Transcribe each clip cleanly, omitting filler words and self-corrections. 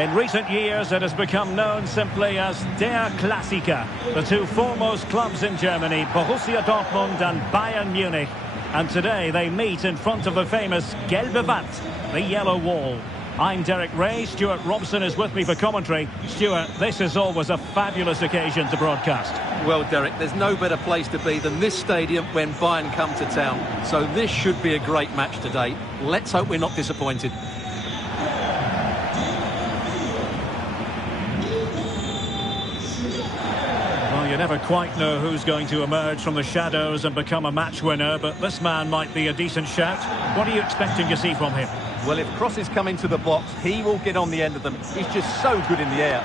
In recent years, it has become known simply as Der Klassiker. The two foremost clubs in Germany, Borussia Dortmund and Bayern Munich. And today they meet in front of the famous Gelbe Wand, the yellow wall. I'm Derek Ray. Stuart Robson is with me for commentary. Stuart, this is always a fabulous occasion to broadcast. Well, Derek, there's no better place to be than this stadium when Bayern come to town. So this should be a great match today. Let's hope we're not disappointed. You never quite know who's going to emerge from the shadows and become a match winner, but this man might be a decent shout. What are you expecting to see from him? Well, if crosses come into the box, he will get on the end of them. He's just so good in the air.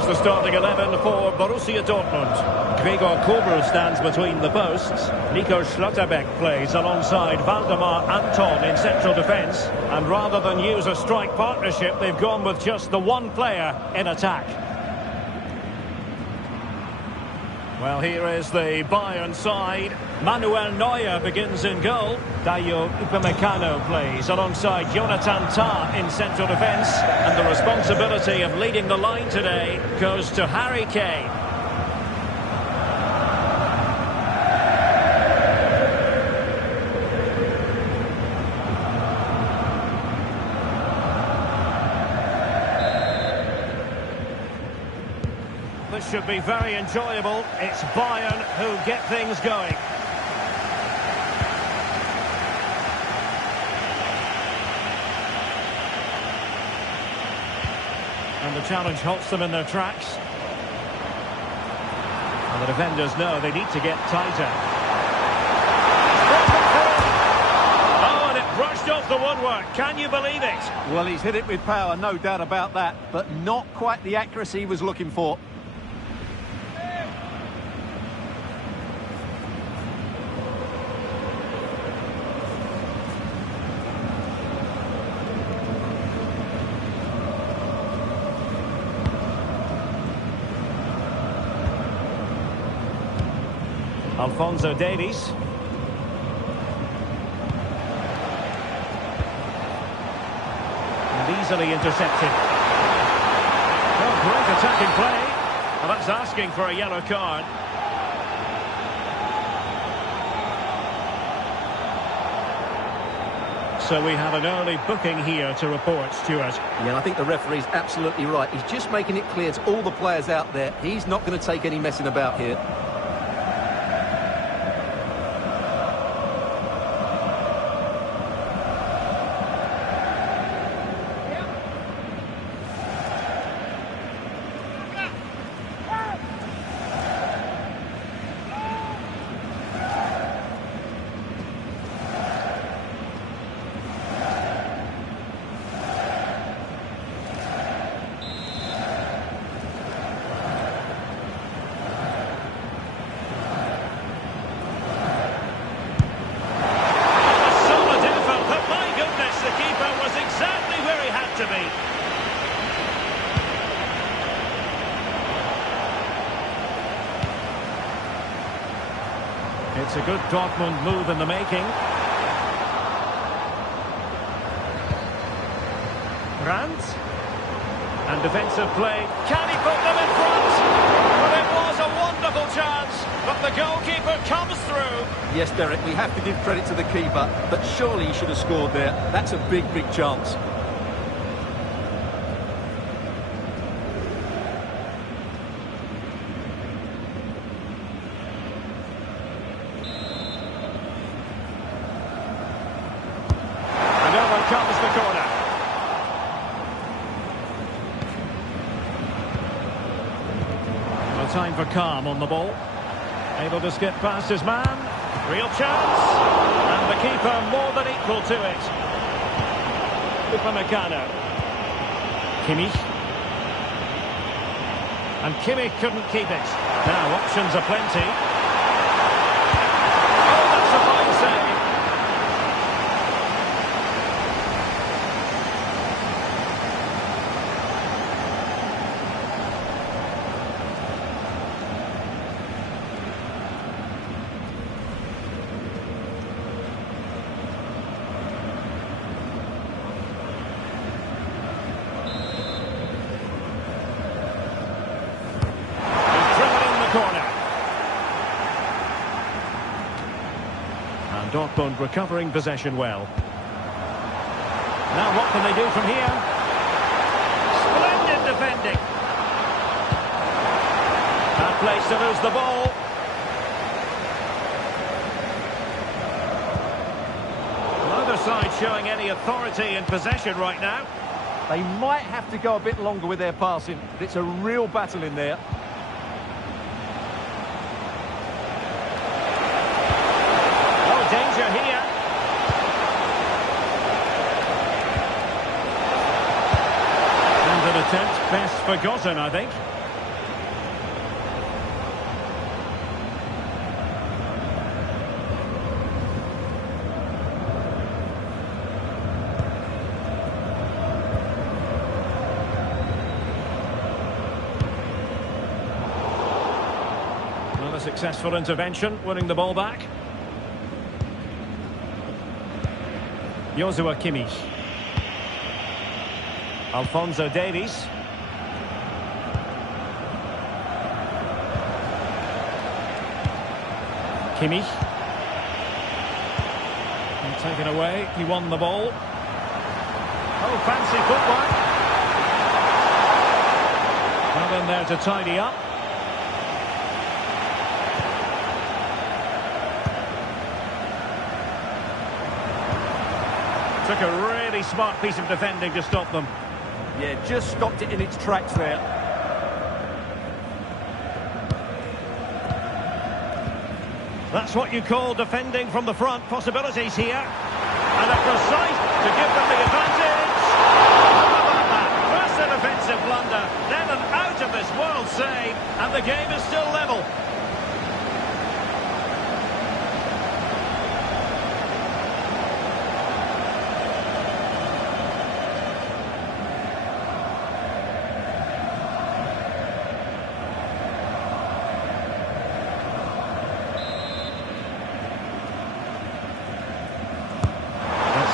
The starting 11 for Borussia Dortmund. Gregor Kobel stands between the posts. Nico Schlotterbeck plays alongside Waldemar Anton in central defence. And rather than use a strike partnership, they've gone with just the one player in attack. Well, here is the Bayern side. Manuel Neuer begins in goal. Dayo Upamecano plays alongside Jonathan Tah in central defence. And the responsibility of leading the line today goes to Harry Kane. This should be very enjoyable. It's Bayern who get things going. And the challenge halts them in their tracks. And the defenders know they need to get tighter. Oh, and it brushed off the woodwork. Can you believe it? Well, he's hit it with power, no doubt about that, but not quite the accuracy he was looking for. Alphonso Davies. And easily intercepted. Oh, great attacking play. Well, that's asking for a yellow card. So we have an early booking here to report, Stuart. Yeah, I think the referee's absolutely right. He's just making it clear to all the players out there, he's not going to take any messing about here. It's a good Dortmund move in the making. Brandt. And defensive play. Can he put them in front? Well, it was a wonderful chance, but the goalkeeper comes through. Yes, Derek, we have to give credit to the keeper, but surely he should have scored there. That's a big, big chance. Comes the corner. No time for calm on the ball. Able to skip past his man. Real chance. And the keeper more than equal to it. Upamecano. Kimmich. And Kimmich couldn't keep it. Now, options are plenty. Oh, that's a fine save. Corner. And Dortmund recovering possession well. Now what can they do from here? Splendid defending. Bad place to lose the ball. Neither side showing any authority in possession right now. They might have to go a bit longer with their passing. It's a real battle in there. Danger here. And an attempt best forgotten, I think. Well, a successful intervention, winning the ball back. Joshua Kimmich. Alphonso Davies. Kimmich. And taken away. He won the ball. Oh, fancy footwork. Well in there to tidy up. Took a really smart piece of defending to stop them. Yeah, just stopped it in its tracks there. That's what you call defending from the front. Possibilities here. And a precise to give them the advantage. How about that? First an offensive blunder, then an out-of-this-world save, and the game is still level.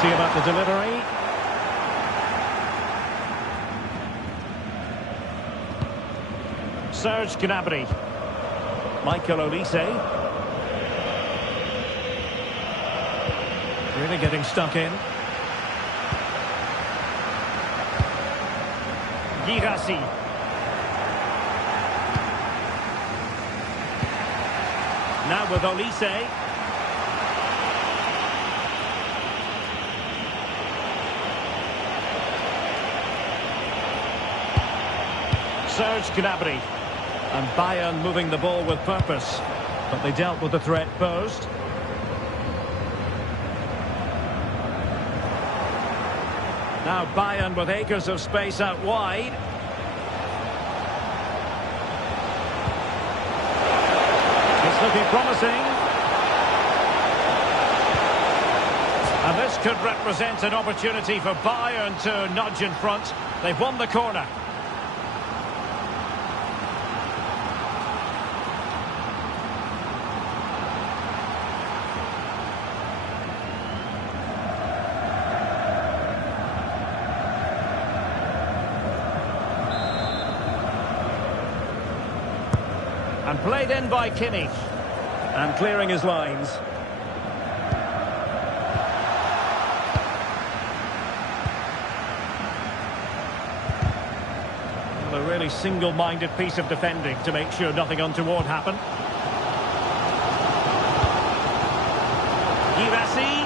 See about the delivery. Serge Gnabry. Michael Olise. Really getting stuck in. Girassi. Now with Olise. Serge Gnabry. And Bayern moving the ball with purpose. But they dealt with the threat posed. Now Bayern with acres of space out wide. It's looking promising. And this could represent an opportunity for Bayern to nudge in front. They've won the corner. And played in by Kimmich. And clearing his lines. Well, a really single-minded piece of defending to make sure nothing untoward happened. Girassi.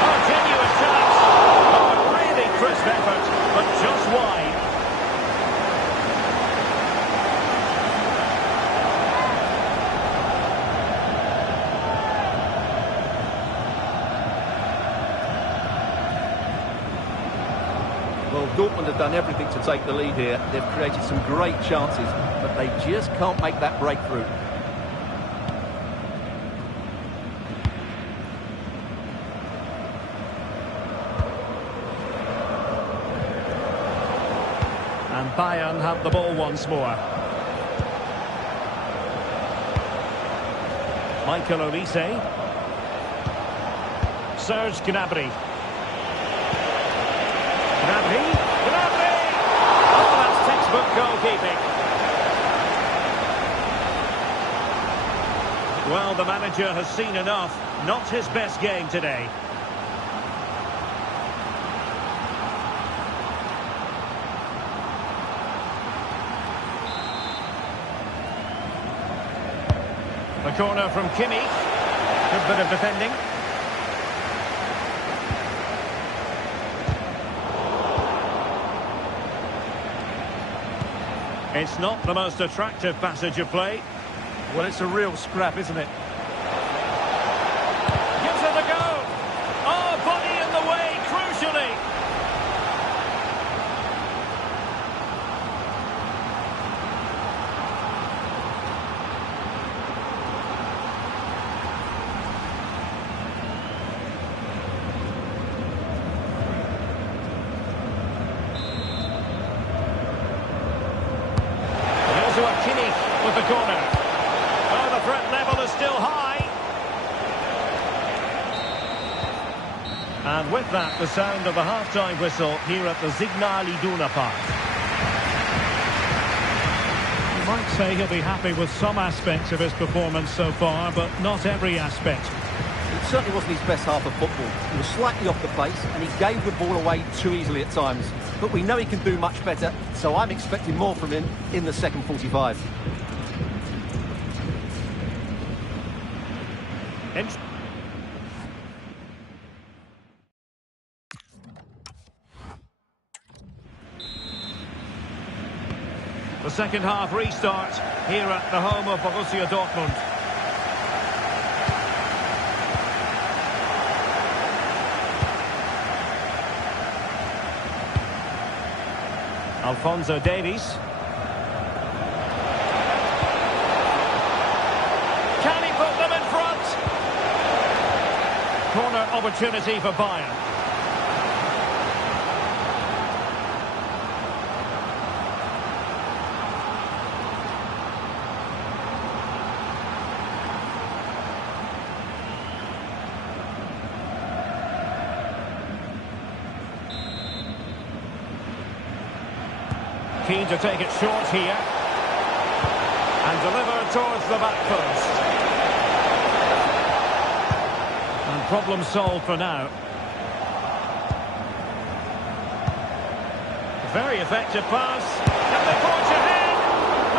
Oh, genuine chance. Oh, a really crisp effort, but just wide. Well, Dortmund have done everything to take the lead here. They've created some great chances, but they just can't make that breakthrough. And Bayern have the ball once more. Michael Olise. Serge Gnabry. Gnabry. Gnabry! Oh, that's textbook goalkeeping. Well, the manager has seen enough. Not his best game today. The corner from Kimmich. Good bit of defending. It's not the most attractive passage of play. Well, it's a real scrap, isn't it? Gives it a go. Oh, body in the way, crucially. Kimmich with the corner. Oh, the threat level is still high. And with that, the sound of the half-time whistle here at the Signal Iduna Park. You might say he'll be happy with some aspects of his performance so far, but not every aspect. It certainly wasn't his best half of football. He was slightly off the pace and he gave the ball away too easily at times. But we know he can do much better, so I'm expecting more from him in the second 45. The second half restart here at the home of Borussia Dortmund. Alphonso Davies. Can he put them in front? Corner opportunity for Bayern. Keen to take it short here and deliver towards the back post. And problem solved for now. Very effective pass. Can they forge ahead?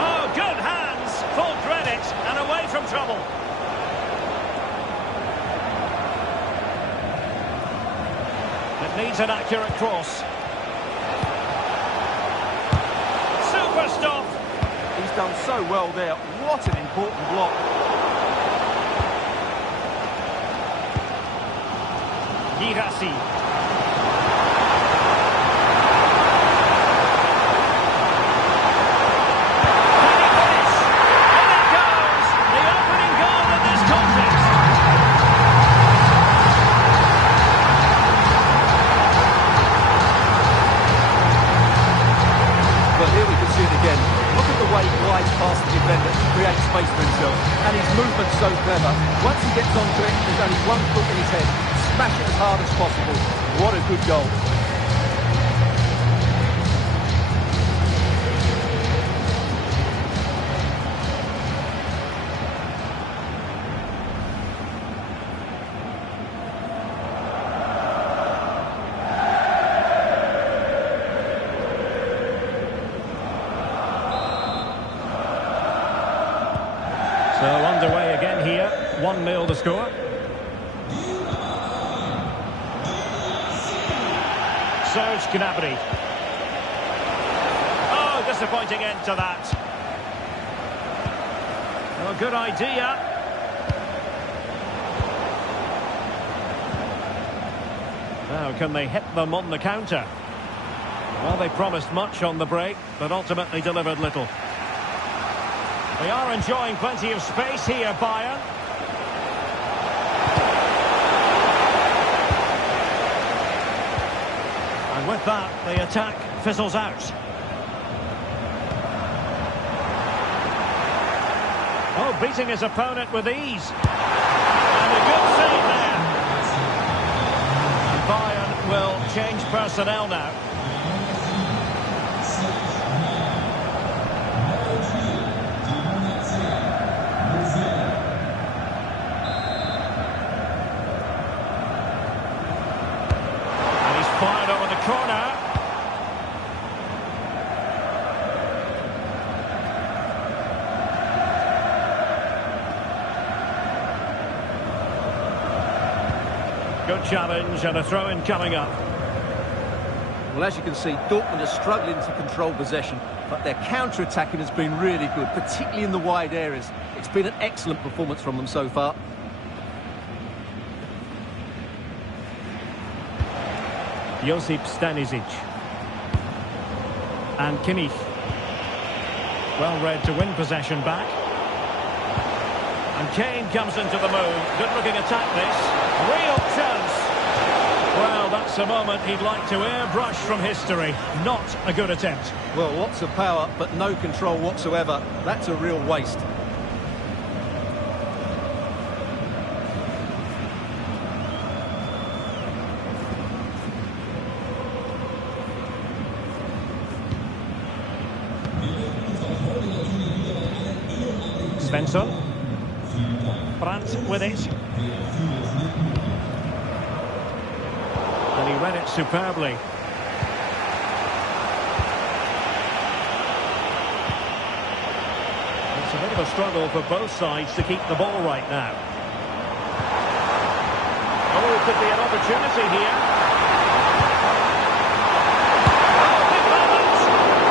Oh, good hands. Full credit and away from trouble. It needs an accurate cross. Stop. He's done so well there. What an important block. Guirassy. Can he finish? And it goes! The opening goal in this contest. But here we can see it again. Look at the way he glides past the defender to create space for himself. And his movement's so clever. Once he gets onto it, there's only one foot in his head. Smash it as hard as possible. What a good goal. So underway again here, 1-0 the score. Serge Gnabry. Oh, disappointing end to that. Oh, good idea. Now, can they hit them on the counter? Well, they promised much on the break, but ultimately delivered little. They are enjoying plenty of space here, Bayern. And with that, the attack fizzles out. Oh, beating his opponent with ease. And a good save there. And Bayern will change personnel now. And he's fired over the corner. Good challenge and a throw-in coming up. Well, as you can see, Dortmund are struggling to control possession, but their counter-attacking has been really good, particularly in the wide areas. It's been an excellent performance from them so far. Josip Stanisic. And Kimmich. Well read to win possession back. And Kane comes into the move. Good-looking attack this. Real chance. Well, that's a moment he'd like to airbrush from history. Not a good attempt. Well, lots of power, but no control whatsoever. That's a real waste. Svensson. Brandt with it. And he read it superbly. It's a bit of a struggle for both sides to keep the ball right now. Oh, it could be an opportunity here. Oh, big moment!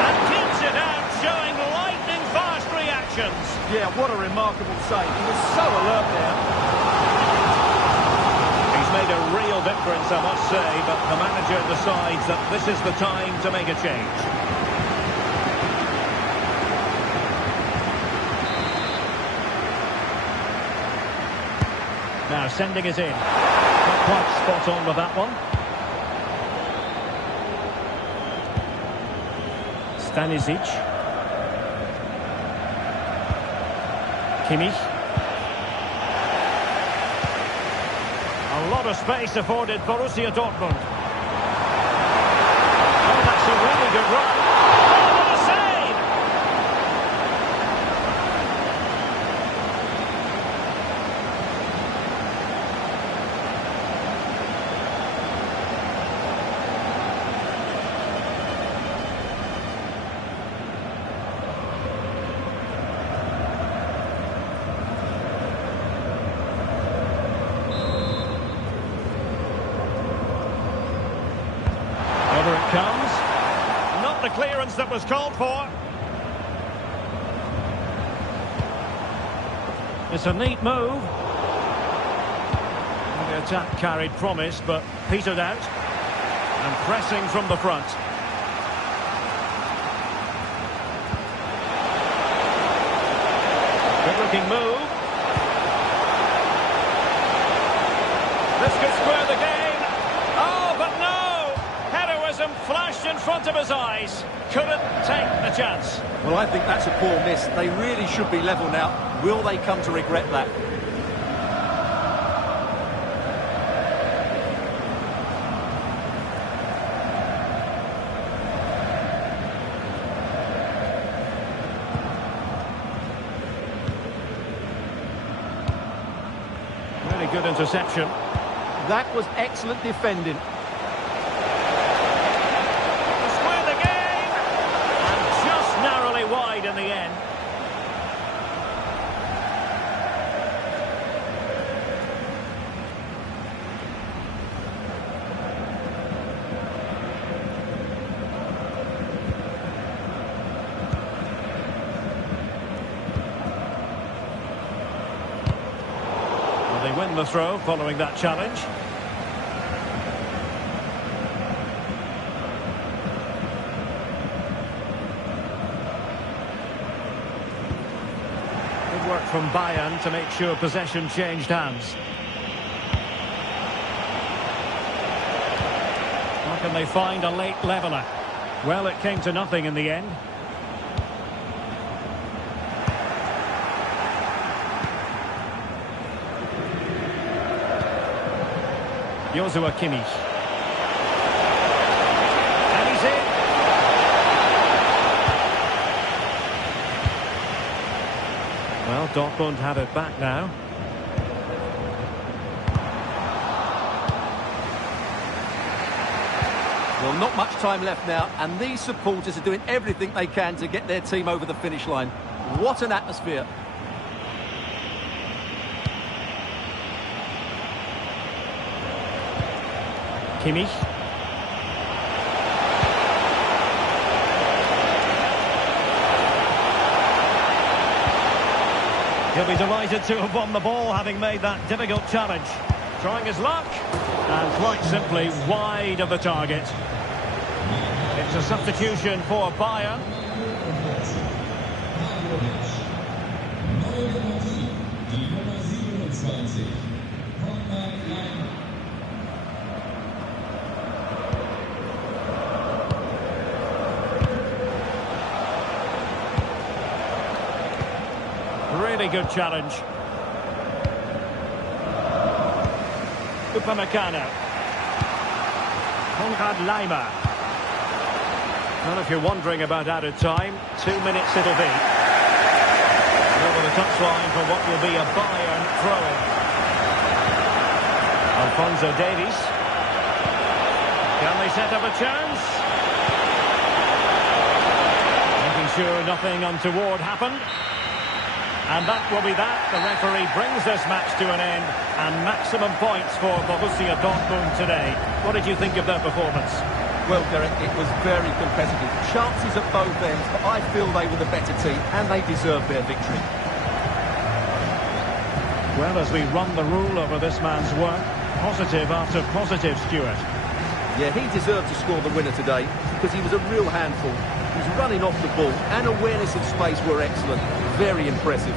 And keeps it out, showing lightning-fast reactions. Yeah, what a remarkable save. He was so alert there. He's made a real difference, I must say, but the manager decides that this is the time to make a change. Now sending it in. Not quite spot on with that one. Stanisic. Kimmich. A lot of space afforded Borussia Dortmund. Oh, that's a really good run. Oh, what a save! Over it comes. Not the clearance that was called for. It's a neat move. The attack carried promise, but petered out. And pressing from the front. Good-looking move. This could square the game. Oh, but no! Heroism flashed in front of his eyes. Couldn't take the chance. Well, I think that's a poor miss. They really should be level now. Will they come to regret that? Really good interception. That was excellent defending. To square the game. And just narrowly wide in the end. They win the throw following that challenge. from Bayern to make sure possession changed hands. How can they find a late leveller? Well, it came to nothing in the end. Joshua Kimmich. And he's in. Well, Dortmund have it back now. Well, not much time left now, and these supporters are doing everything they can to get their team over the finish line. What an atmosphere. Kimmich. He'll be delighted to have won the ball, having made that difficult challenge. Trying his luck, and quite simply wide of the target. It's a substitution for Bayern. Really good challenge. Upamecano. Konrad Laimer. Well, if you're wondering about added time, 2 minutes it'll be. Over the touchline for what will be a Bayern throw-in. Alphonso Davies. Can they set up a chance? Making sure nothing untoward happened. And that will be that. The referee brings this match to an end. And maximum points for Borussia Dortmund today. What did you think of their performance? Well, Derek, it was very competitive. Chances at both ends, but I feel they were the better team, and they deserved their victory. Well, as we run the rule over this man's work, positive after positive, Stuart. Yeah, he deserved to score the winner today, because he was a real handful. His running off the ball and awareness of space were excellent. Very impressive.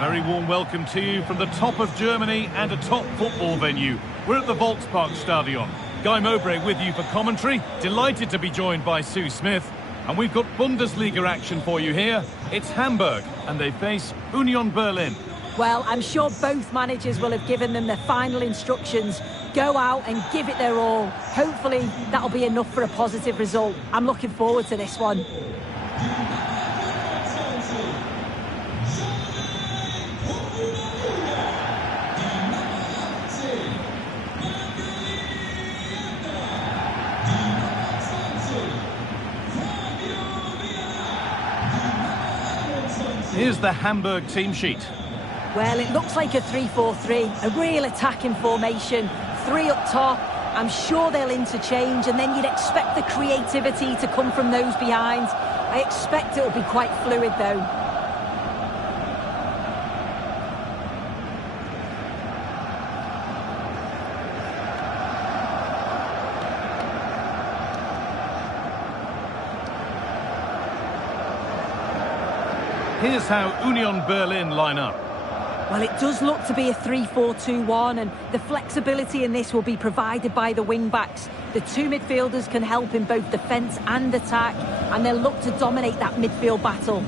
Very warm welcome to you from the top of Germany and a top football venue. We're at the Volkspark Stadion. Guy Mowbray with you for commentary. Delighted to be joined by Sue Smith. And we've got Bundesliga action for you here. It's Hamburg and they face Union Berlin. Well, I'm sure both managers will have given them their final instructions. go out and give it their all. Hopefully, that'll be enough for a positive result. I'm looking forward to this one. Here's the Hamburg team sheet. Well, it looks like a 3-4-3, a real attacking formation. 3 up top. I'm sure they'll interchange, and then you'd expect the creativity to come from those behind. I expect it'll be quite fluid, though. Here's how Union Berlin line up. Well, it does look to be a 3-4-2-1, and the flexibility in this will be provided by the wing-backs. The 2 midfielders can help in both defence and attack, and they'll look to dominate that midfield battle.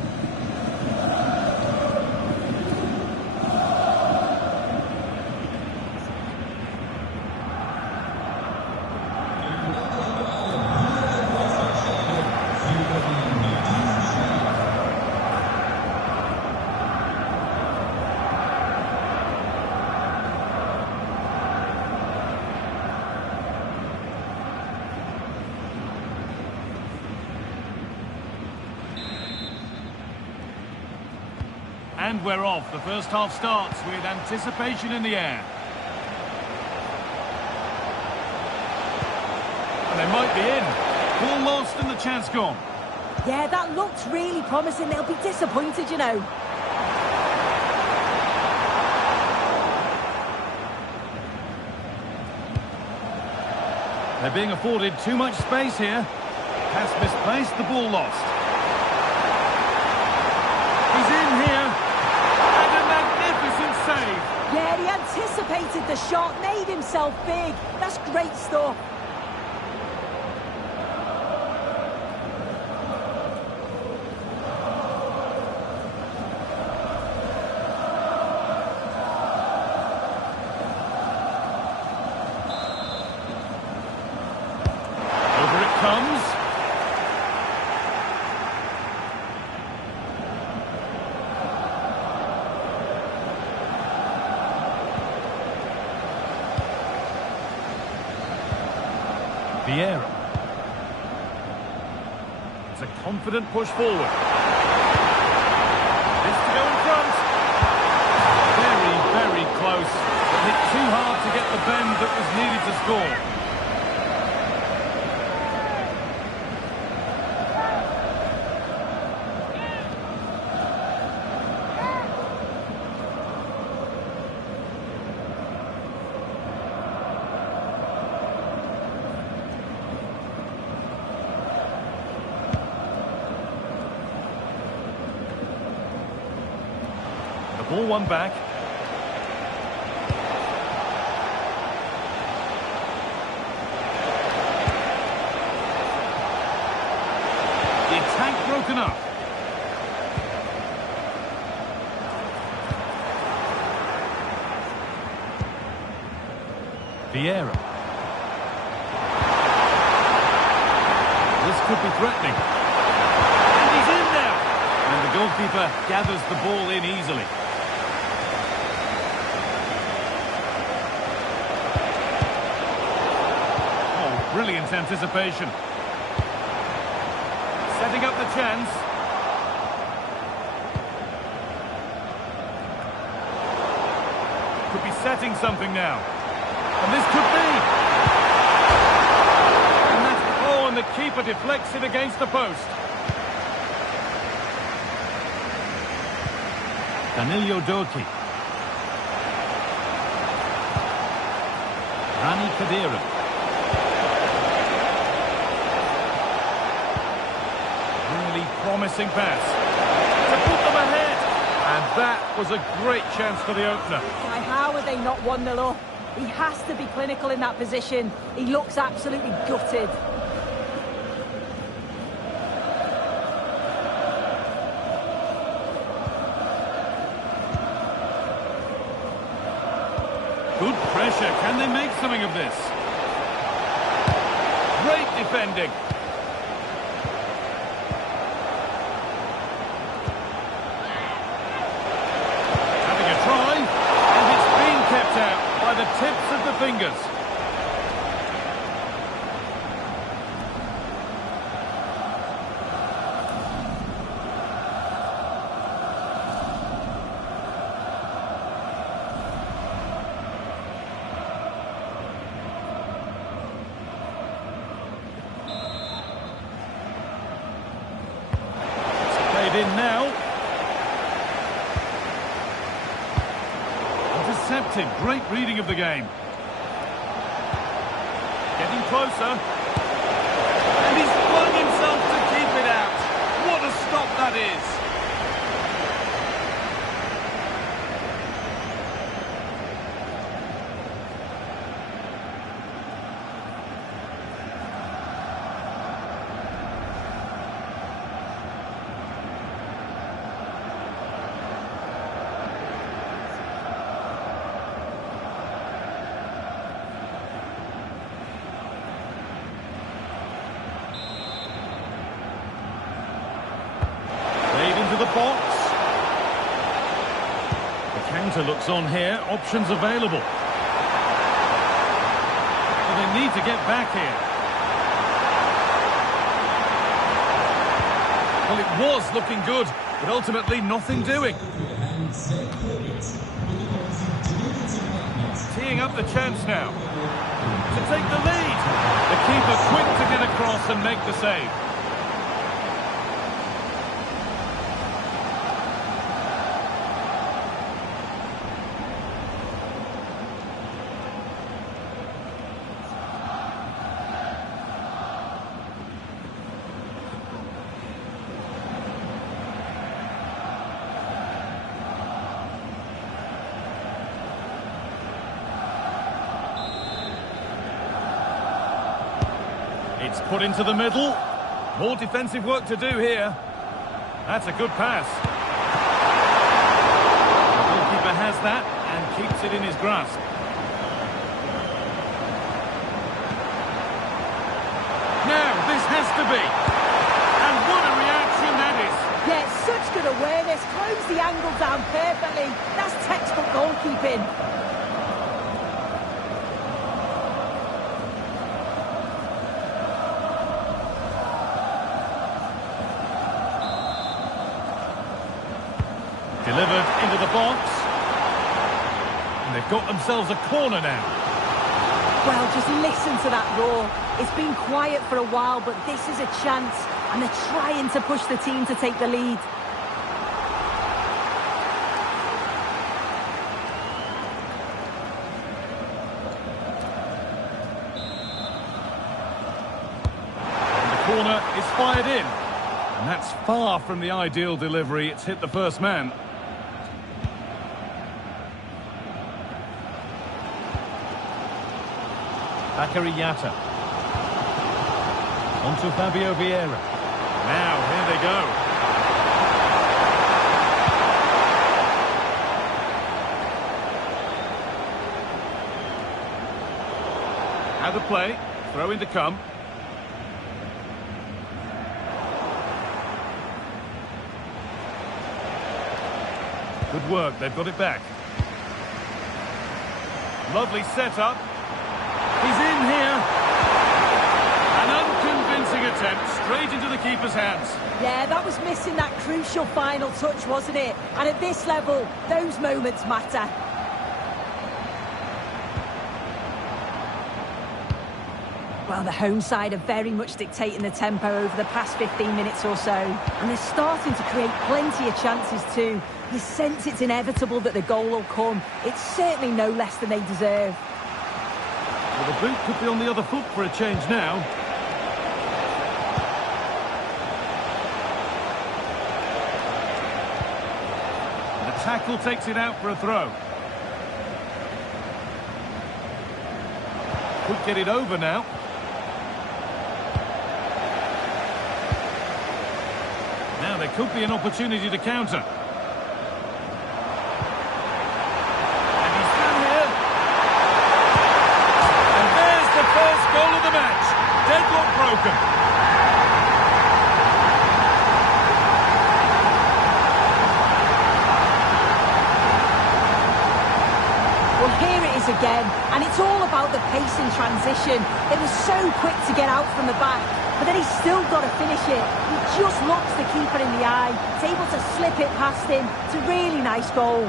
And we're off. The first half starts with anticipation in the air. And they might be in. Ball lost and the chance gone. Yeah, that looked really promising. They'll be disappointed, you know. They're being afforded too much space here. Pass misplaced, the ball lost. He's in here. And a magnificent save. Yeah, he anticipated the shot, made himself big. That's great stuff. Over it comes. Vieira. It's a confident push forward. This to go in front. Very, very close. But hit too hard to get the bend that was needed to score. The ball won back. The attack broken up. Vieira. This could be threatening. And he's in there. And the goalkeeper gathers the ball in easily. Brilliant anticipation. Setting up the chance. Could be setting something now. And this could be. And that's, oh, and the keeper deflects it against the post. Danilo Doki. Rani Khedira. Promising pass to put them ahead, and that was a great chance for the opener. Why, how are they not 1-0 up? He has to be clinical in that position. He looks absolutely gutted. Good pressure. Can they make something of this. Great defending. Having a try, and it's been kept out by the tips of the fingers. In now. Intercepted. Great reading of the game. Getting closer. And he's flung himself to keep it out. What a stop that is. The box. The counter looks on here. Options available. Well, they need to get back here. Well, it was looking good, but ultimately nothing doing. Teeing up the chance now to take the lead. The keeper quick to get across and make the save. It's put into the middle. More defensive work to do here. That's a good pass. The goalkeeper has that and keeps it in his grasp. Now, this has to be. And what a reaction that is. Yeah, such good awareness. Close the angle down perfectly. That's textbook goalkeeping. Delivered into the box. And they've got themselves a corner now. Well, just listen to that roar. It's been quiet for a while, but this is a chance. And they're trying to push the team to take the lead. And the corner is fired in. And that's far from the ideal delivery. It's hit the first man. Bakary Yatta. On to Fabio Vieira. Now, here they go. Out of play. Throw in to come. Good work. They've got it back. Lovely setup. He's in here. An unconvincing attempt straight into the keeper's hands. Yeah, that was missing that crucial final touch, wasn't it? And at this level, those moments matter. Well, the home side are very much dictating the tempo over the past 15 minutes or so. And they're starting to create plenty of chances too. You sense it's inevitable that the goal will come. It's certainly no less than they deserve. Well, the boot could be on the other foot for a change now. The tackle takes it out for a throw. Could get it over now. Now there could be an opportunity to counter. And he's through here. the match. Deadlock broken. Well, here it is again, and it's all about the pace in transition. It was so quick to get out from the back, but then he's still got to finish it. He just looks the keeper in the eye. He's able to slip it past him. It's a really nice goal.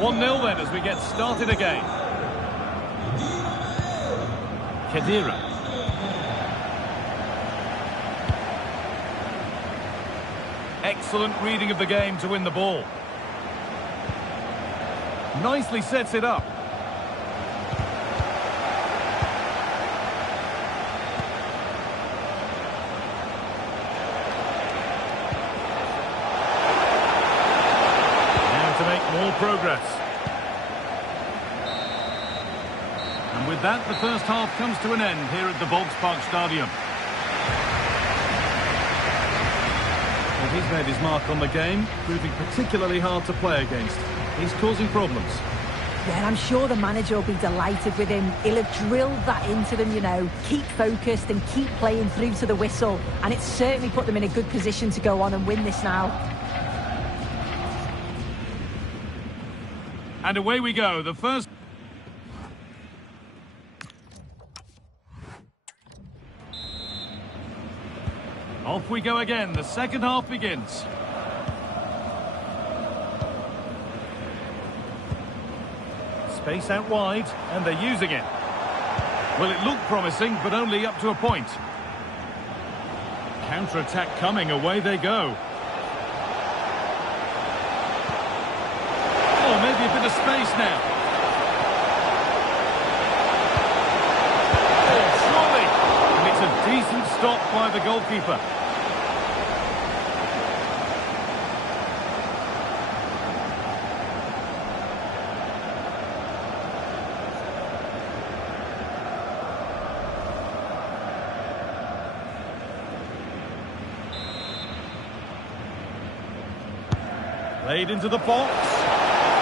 One-nil then as we get started again. Khedira. Excellent reading of the game to win the ball. Nicely sets it up. Now to make more progress. And with that, the first half comes to an end here at the Volkspark Stadium. Well, he's made his mark on the game, proving particularly hard to play against. He's causing problems. Yeah, and I'm sure the manager will be delighted with him. He'll have drilled that into them, you know. Keep focused and keep playing through to the whistle. And it's certainly put them in a good position to go on and win this now. And away we go. The first... Off we go again. The second half begins. Space out wide, and they're using it. Well, it looked promising, but only up to a point. Counter-attack coming, away they go. Oh, maybe a bit of space now. Oh, surely! And it's a decent stop by the goalkeeper. Played into the box,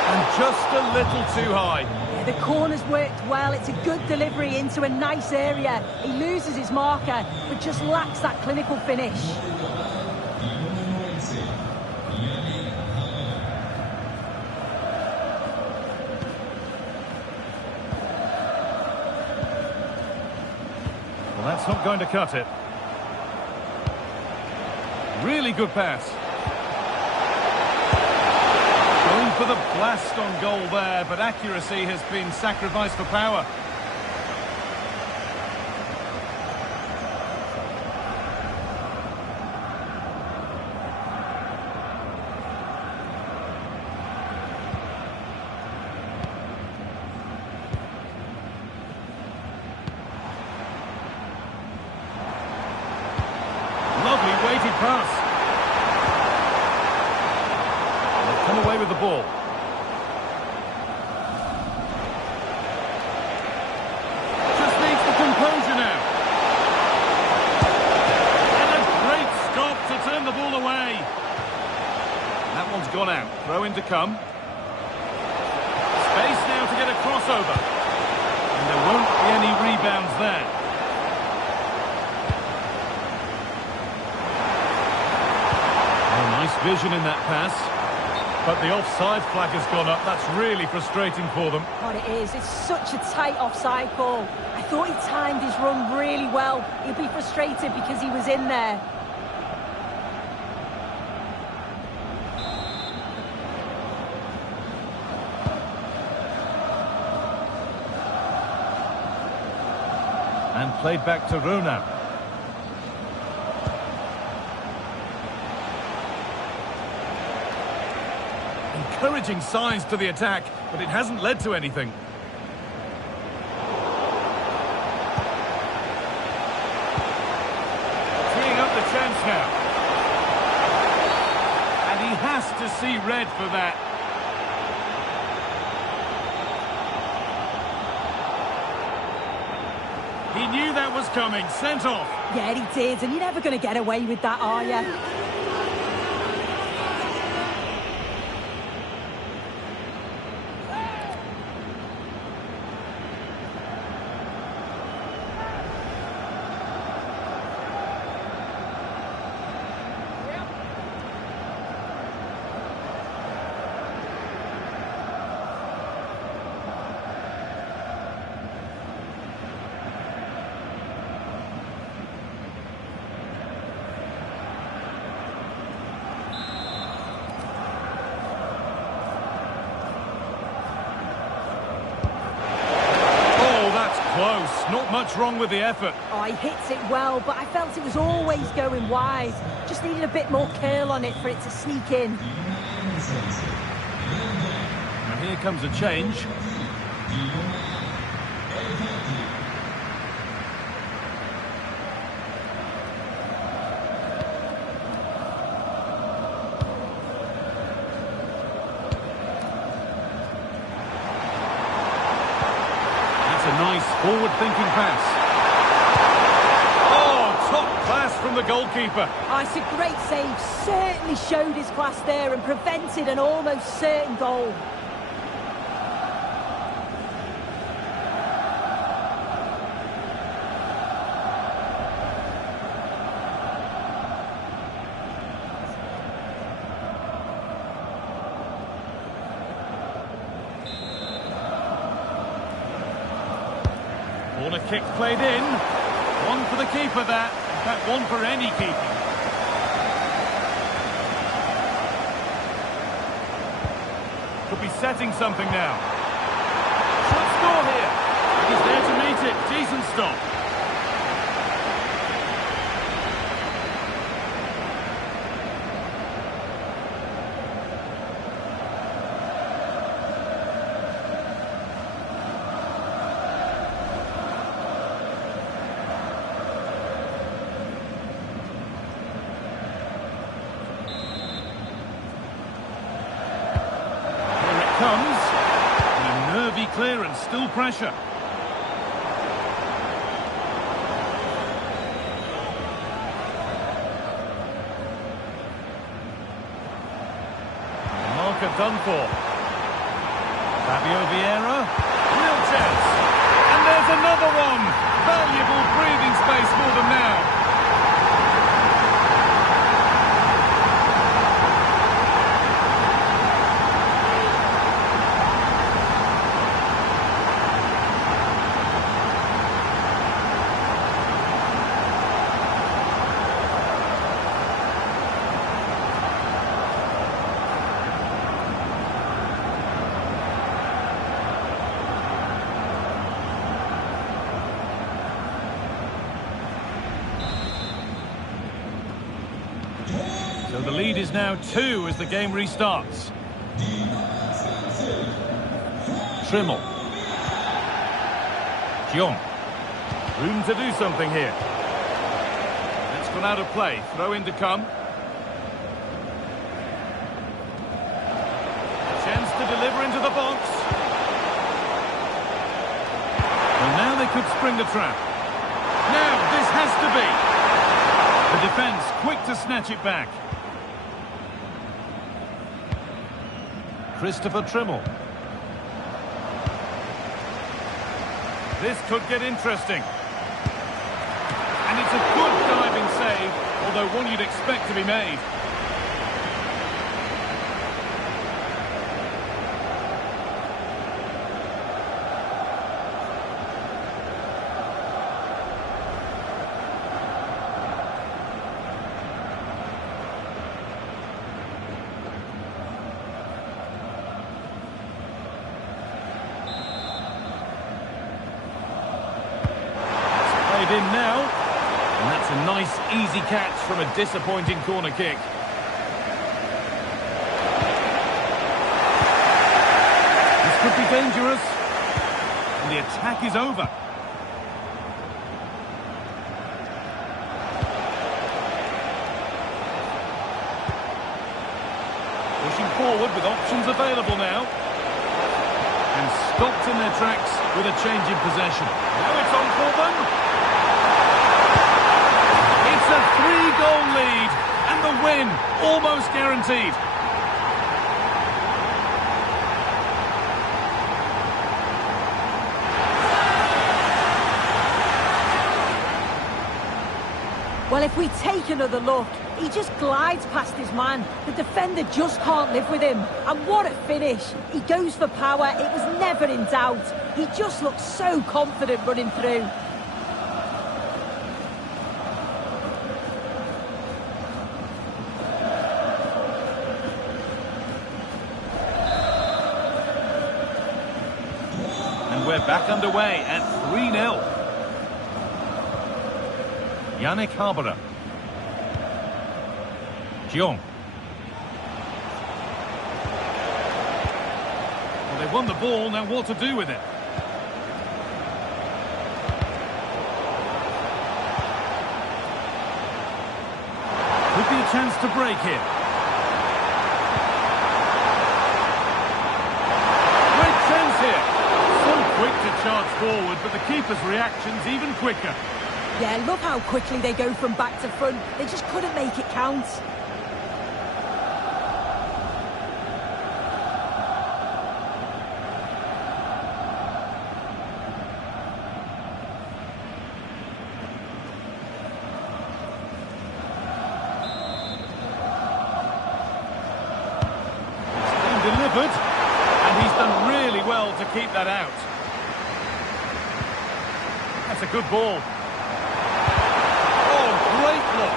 and just a little too high. Yeah, the corner's worked well. It's a good delivery into a nice area. He loses his marker, but just lacks that clinical finish. Well, that's not going to cut it. Really good pass. Going for the blast on goal there, but accuracy has been sacrificed for power. Lovely weighted pass. Come away with the ball. Just needs the composure now. And a great stop to turn the ball away. That one's gone out. Throw in to come. Space now to get a crossover. And there won't be any rebounds there. Oh, nice vision in that pass. But the offside flag has gone up. That's really frustrating for them. God, it is. It's such a tight offside call. I thought he timed his run really well. He'll be frustrated because he was in there. And played back to Ronald. Encouraging signs to the attack, but it hasn't led to anything. Teeing up the chance now. And he has to see red for that. He knew that was coming. Sent off. Yeah, he did, and you're never going to get away with that, are you? Close. Not much wrong with the effort. Oh, he hits it well, but I felt it was always going wide. Just needed a bit more curl on it for it to sneak in. Now here comes a change. Forward-thinking pass. Oh, top class from the goalkeeper. Oh, it's a great save. Certainly showed his class there and prevented an almost certain goal. Corner kick played in. One for the keeper there. In fact, one for any keeper. Could be setting something now. Should score here. He's there to meet it. Decent stop. Comes. And a nervy clearance, still pressure. Marker done for. Fabio Vieira. Real chance. And there's another one. Valuable breathing space for them now. So the lead is now 2 as the game restarts. Trimmel. Jong. Room to do something here. That's gone out of play. Throw in to come. Chance to deliver into the box. Well, now they could spring the trap. Now, this has to be. The defence quick to snatch it back. Christopher Trimmel. This could get interesting. And it's a good diving save, although one you'd expect to be made. In now, and that's a nice easy catch from a disappointing corner kick. This could be dangerous, and the attack is over. Pushing forward with options available now, and stopped in their tracks with a change in possession. Now it's on for them. It's a 3-goal lead, and the win almost guaranteed. Well, if we take another look, he just glides past his man. The defender just can't live with him. And what a finish. He goes for power. It was never in doubt. He just looks so confident running through. And we're back underway at 3-0. Yannick Haberer. Jeong. Well, they've won the ball, now what to do with it? Could be a chance to break here. Great chance here. So quick to charge forward, but the keeper's reaction's even quicker. Yeah, love how quickly they go from back to front. They just couldn't make it count. It's been delivered, and he's done really well to keep that out. That's a good ball. Great block.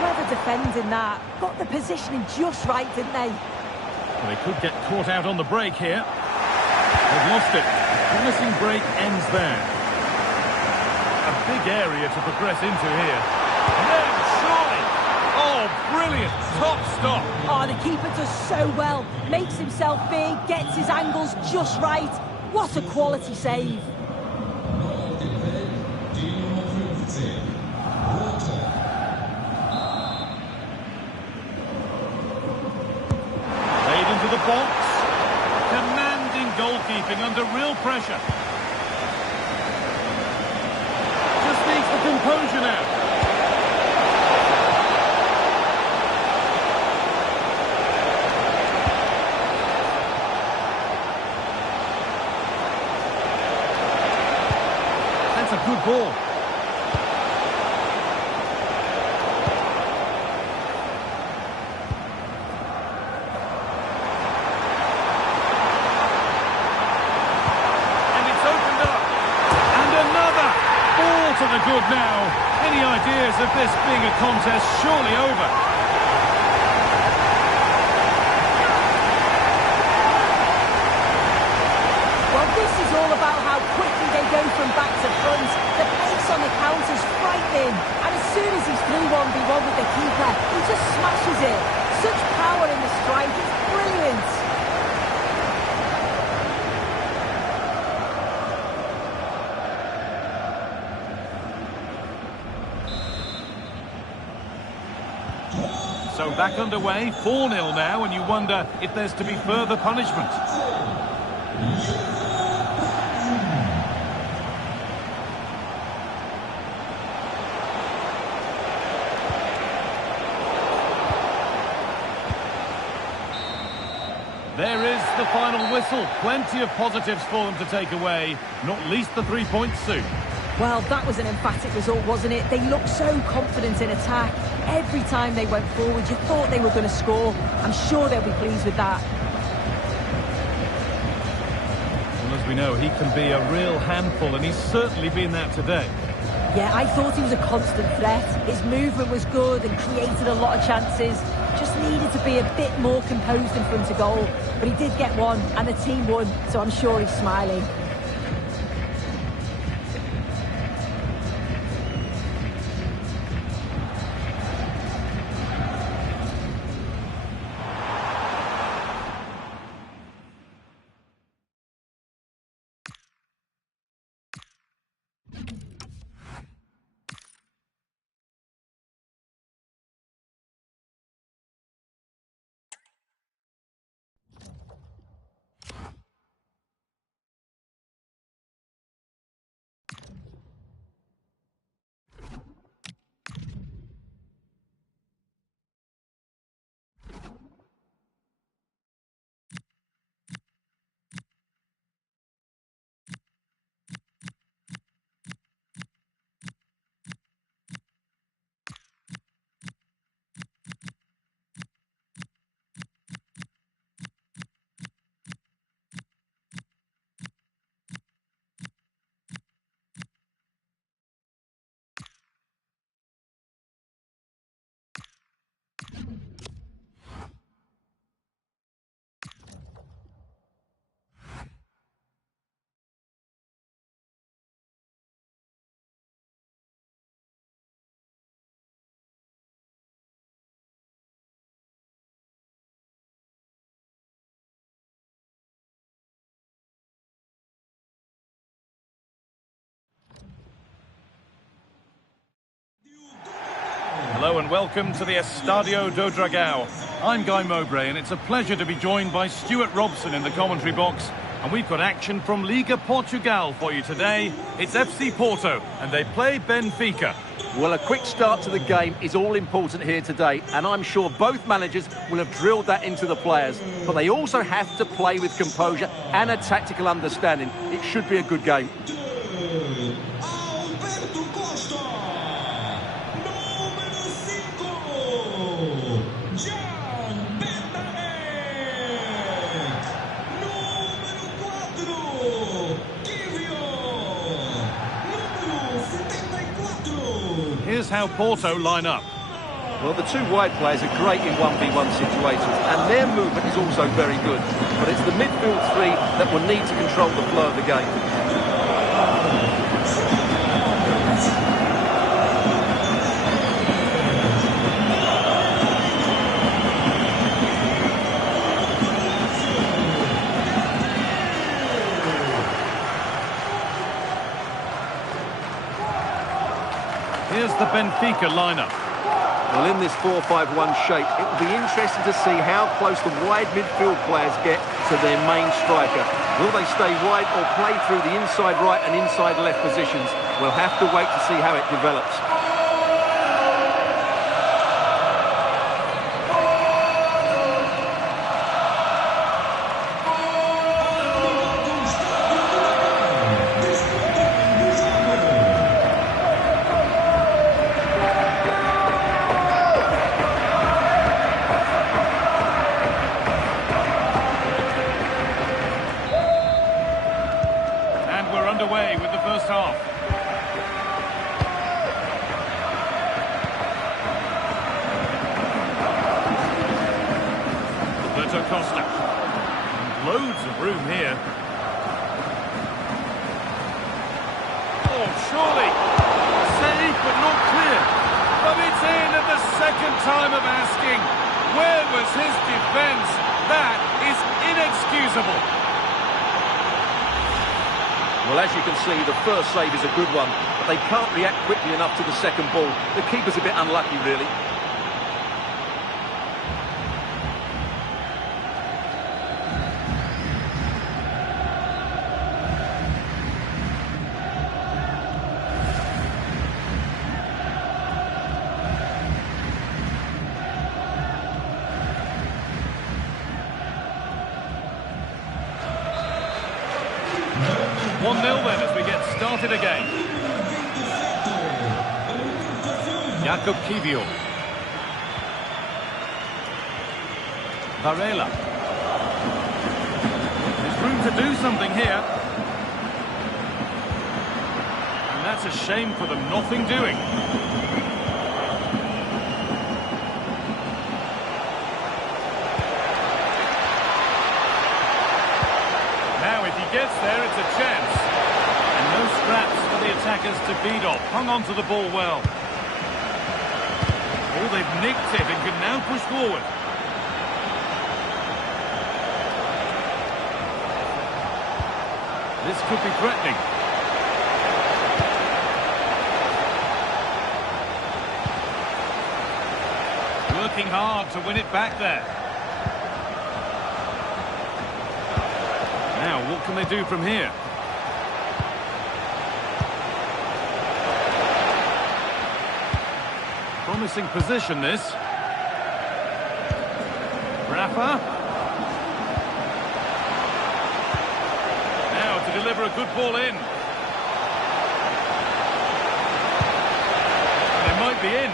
Clever defending that. Got the positioning just right, didn't they? Well, they could get caught out on the break here. They've lost it. The promising break ends there. A big area to progress into here. And then, surely. Oh, brilliant. Top stop. Oh, the keeper does so well. Makes himself big, gets his angles just right. What a quality save. To the box. Commanding goalkeeping under real pressure. Just needs the composure now. That's a good ball. To the good now. Any ideas of this being a contest surely over? Well, this is all about how quickly they go from back to front. The pace on the counter's frightening. And as soon as he's through 1v1 with the keeper, he just smashes it. Such power in the strike, it's brilliant. So back underway, 4-0 now, and you wonder if there's to be further punishment. There is the final whistle. Plenty of positives for them to take away, not least the 3 points soon. Well, that was an emphatic result, wasn't it? They looked so confident in attack. Every time they went forward, you thought they were going to score. I'm sure they'll be pleased with that. Well, as we know, he can be a real handful, and he's certainly been that today. Yeah, I thought he was a constant threat. His movement was good and created a lot of chances. Just needed to be a bit more composed in front of goal. But he did get one, and the team won, so I'm sure he's smiling. Hello and welcome to the Estadio do Dragão. I'm Guy Mowbray and it's a pleasure to be joined by Stuart Robson in the commentary box. And we've got action from Liga Portugal for you today. It's FC Porto and they play Benfica. Well, a quick start to the game is all important here today, and I'm sure both managers will have drilled that into the players. But they also have to play with composure and a tactical understanding. It should be a good game. Here's how Porto line up. Well, the two wide players are great in 1v1 situations, and their movement is also very good. But it's the midfield three that will need to control the flow of the game. Here's the Benfica lineup. Well, in this 4-5-1 shape, it will be interesting to see how close the wide midfield players get to their main striker. Will they stay wide or play through the inside right and inside left positions? We'll have to wait to see how it develops. Underway with the first half. Roberto Costa. And loads of room here. Oh, surely. Save, but not clear. But it's in at the second time of asking. Where was his defence? That is inexcusable. Well, as you can see, the first save is a good one, but they can't react quickly enough to the second ball. The keeper's a bit unlucky, really. Then as we get started again. Jakub Kiwior. Varela. There's room to do something here. And that's a shame for them, nothing doing. Now if he gets there, it's a chance. No scraps for the attackers to beat off. Hung on to the ball well. Oh, they've nicked it and can now push forward. This could be threatening. Working hard to win it back there. Now, what can they do from here? Promising position, this. Rafa. Now to deliver a good ball in. They might be in.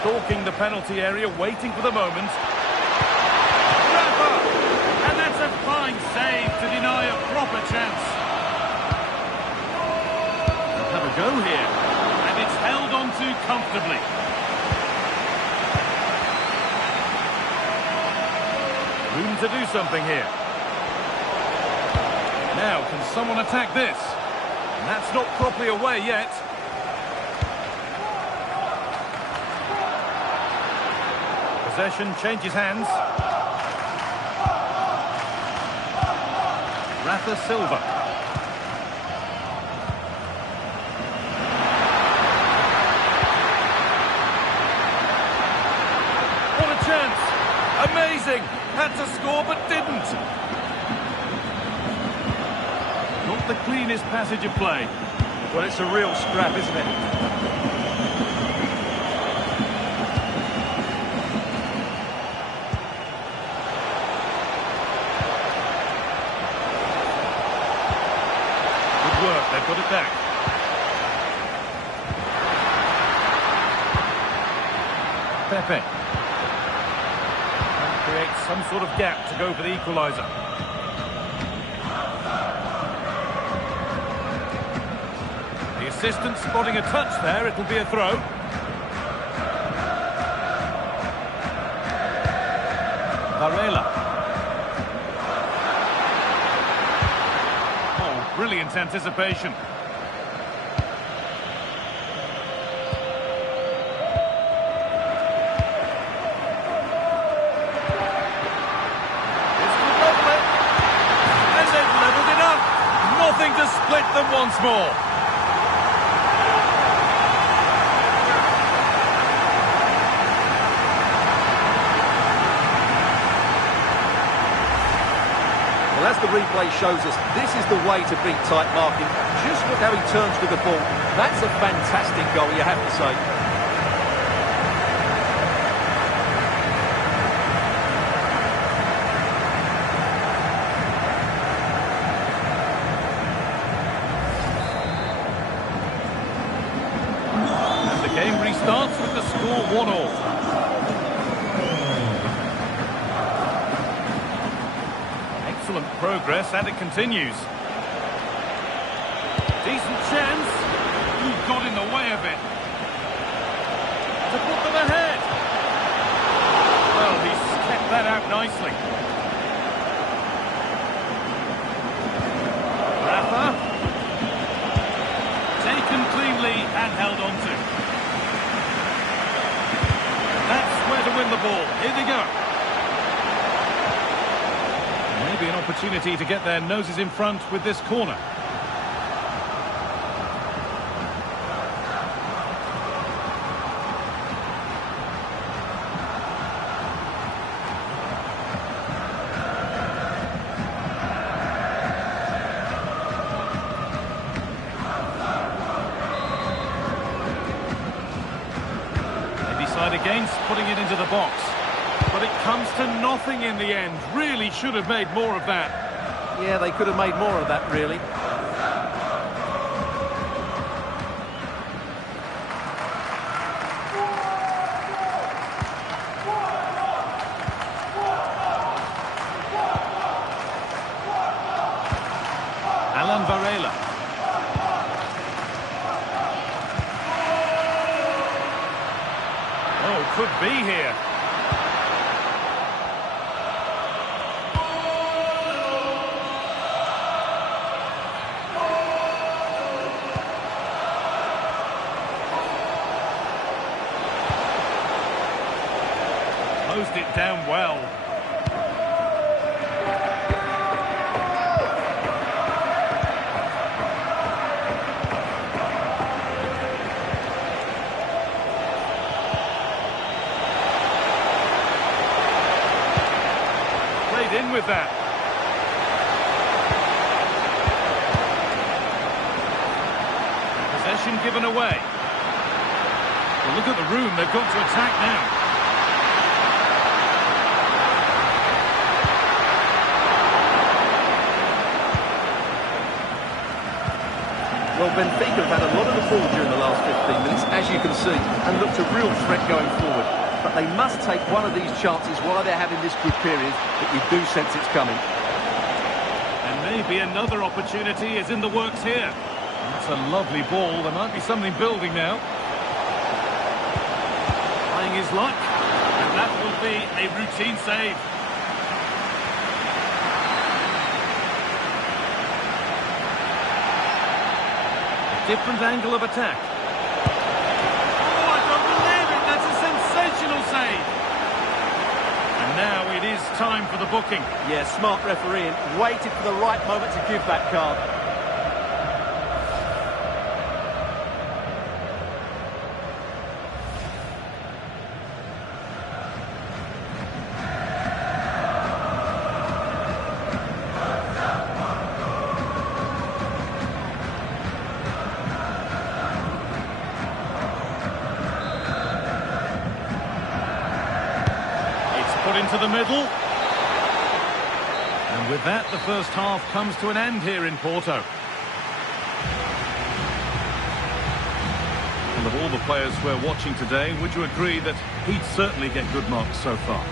Stalking the penalty area, waiting for the moment. Rafa! And that's a fine save to deny a proper chance. Have a go here, and it's held on to comfortably. Room to do something here. Now, can someone attack this? And that's not properly away yet. Possession changes hands. Rafa Silva. score, but didn't. Not the cleanest passage of play. Well, it's a real scrap, isn't it? Good work, they've got it back. Pepe. And creates some sort of gap to go for the equaliser. The assistant spotting a touch there, it'll be a throw. Varela. Oh, brilliant anticipation. Nothing to split them once more. Well, as the replay shows us, this is the way to beat tight marking. Just look how he turns with the ball. That's a fantastic goal, you have to say. Game restarts with the score 1-1. Excellent progress, and it continues. Decent chance. Ooh, got in the way of it. To put them ahead. Well, he's kept that out nicely. Rafa. Taken cleanly and held on to. That's where to win the ball. Here they go. Maybe an opportunity to get their noses in front with this corner. Against putting it into the box, but it comes to nothing in the end. Really should have made more of that. Yeah, they could have made more of that, really. Alan Varela. Could be here. Closed it down well. In with that. Possession given away. Well, look at the room they've got to attack now. Well, Benfica have had a lot of the ball during the last 15 minutes, as you can see, and looked a real threat going forward. But they must take one of these chances while they're having this good period, that you do sense it's coming. And maybe another opportunity is in the works here. That's a lovely ball. There might be something building now. Trying his luck. And that will be a routine save. A different angle of attack. Save. And now it is time for the booking. Yeah, smart refereeing. Waited for the right moment to give that card. into the middle. And with that, the first half comes to an end here in Porto. And of all the players we're watching today, would you agree that he'd certainly get good marks so far?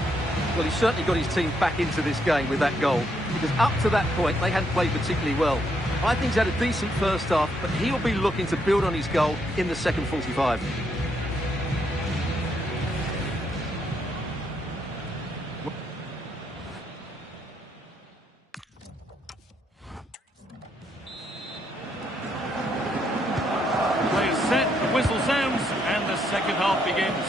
Well, he's certainly got his team back into this game with that goal, because up to that point, they hadn't played particularly well. I think he's had a decent first half, but he'll be looking to build on his goal in the second 45. Play is set, the whistle sounds, and the second half begins.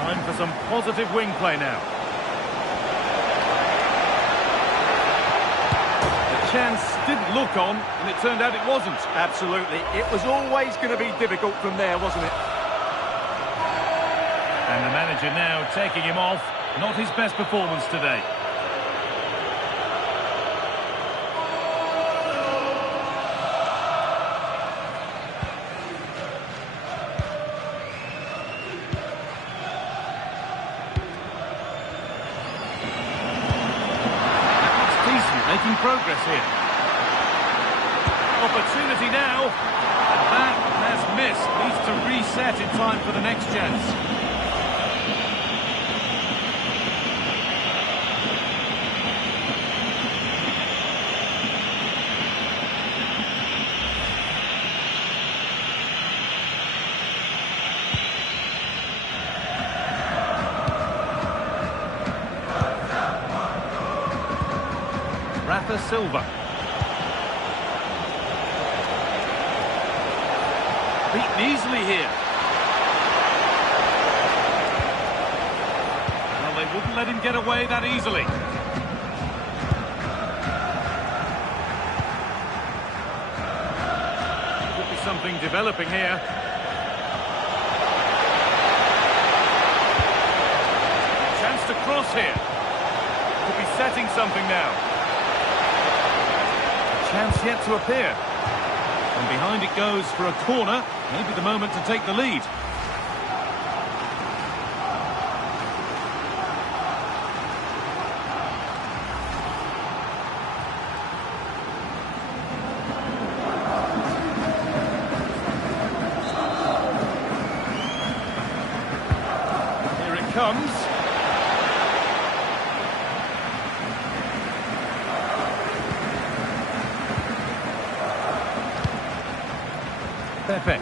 Time for some positive wing play now. The chance didn't look on, and it turned out it wasn't. Absolutely. It was always going to be difficult from there, wasn't it? And the manager now taking him off. Not his best performance today. Making progress here. Opportunity now. That has missed. Needs to reset in time for the next chance. Rafa Silva. Beaten easily here. Well, they wouldn't let him get away that easily. Could be something developing here. Chance to cross here. Could be setting something now. Chance yet to appear. And behind it goes for a corner. Maybe the moment to take the lead. Here it comes. Pepe.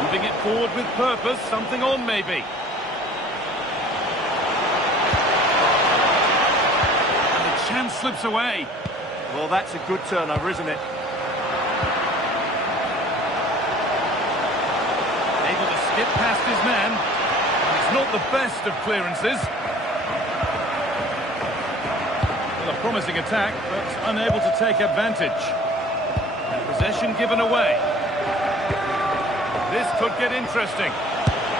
Moving it forward with purpose, something on maybe. And the chance slips away. Well, that's a good turnover, isn't it? Able to skip past his man. It's not the best of clearances. Well, a promising attack, but unable to take advantage. Possession given away. This could get interesting.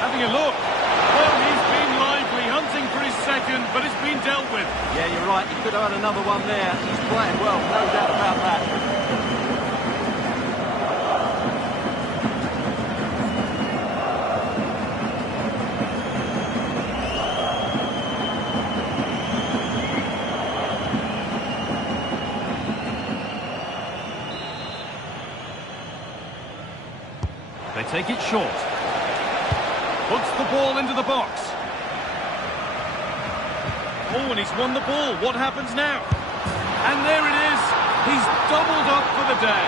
Having a look. Well, he's been lively, hunting for his second, but it's been dealt with. Yeah, you're right. He could have had another one there. He's playing well, no doubt about that. They take it short. Puts the ball into the box. Oh, and he's won the ball. What happens now? And there it is. He's doubled up for the day.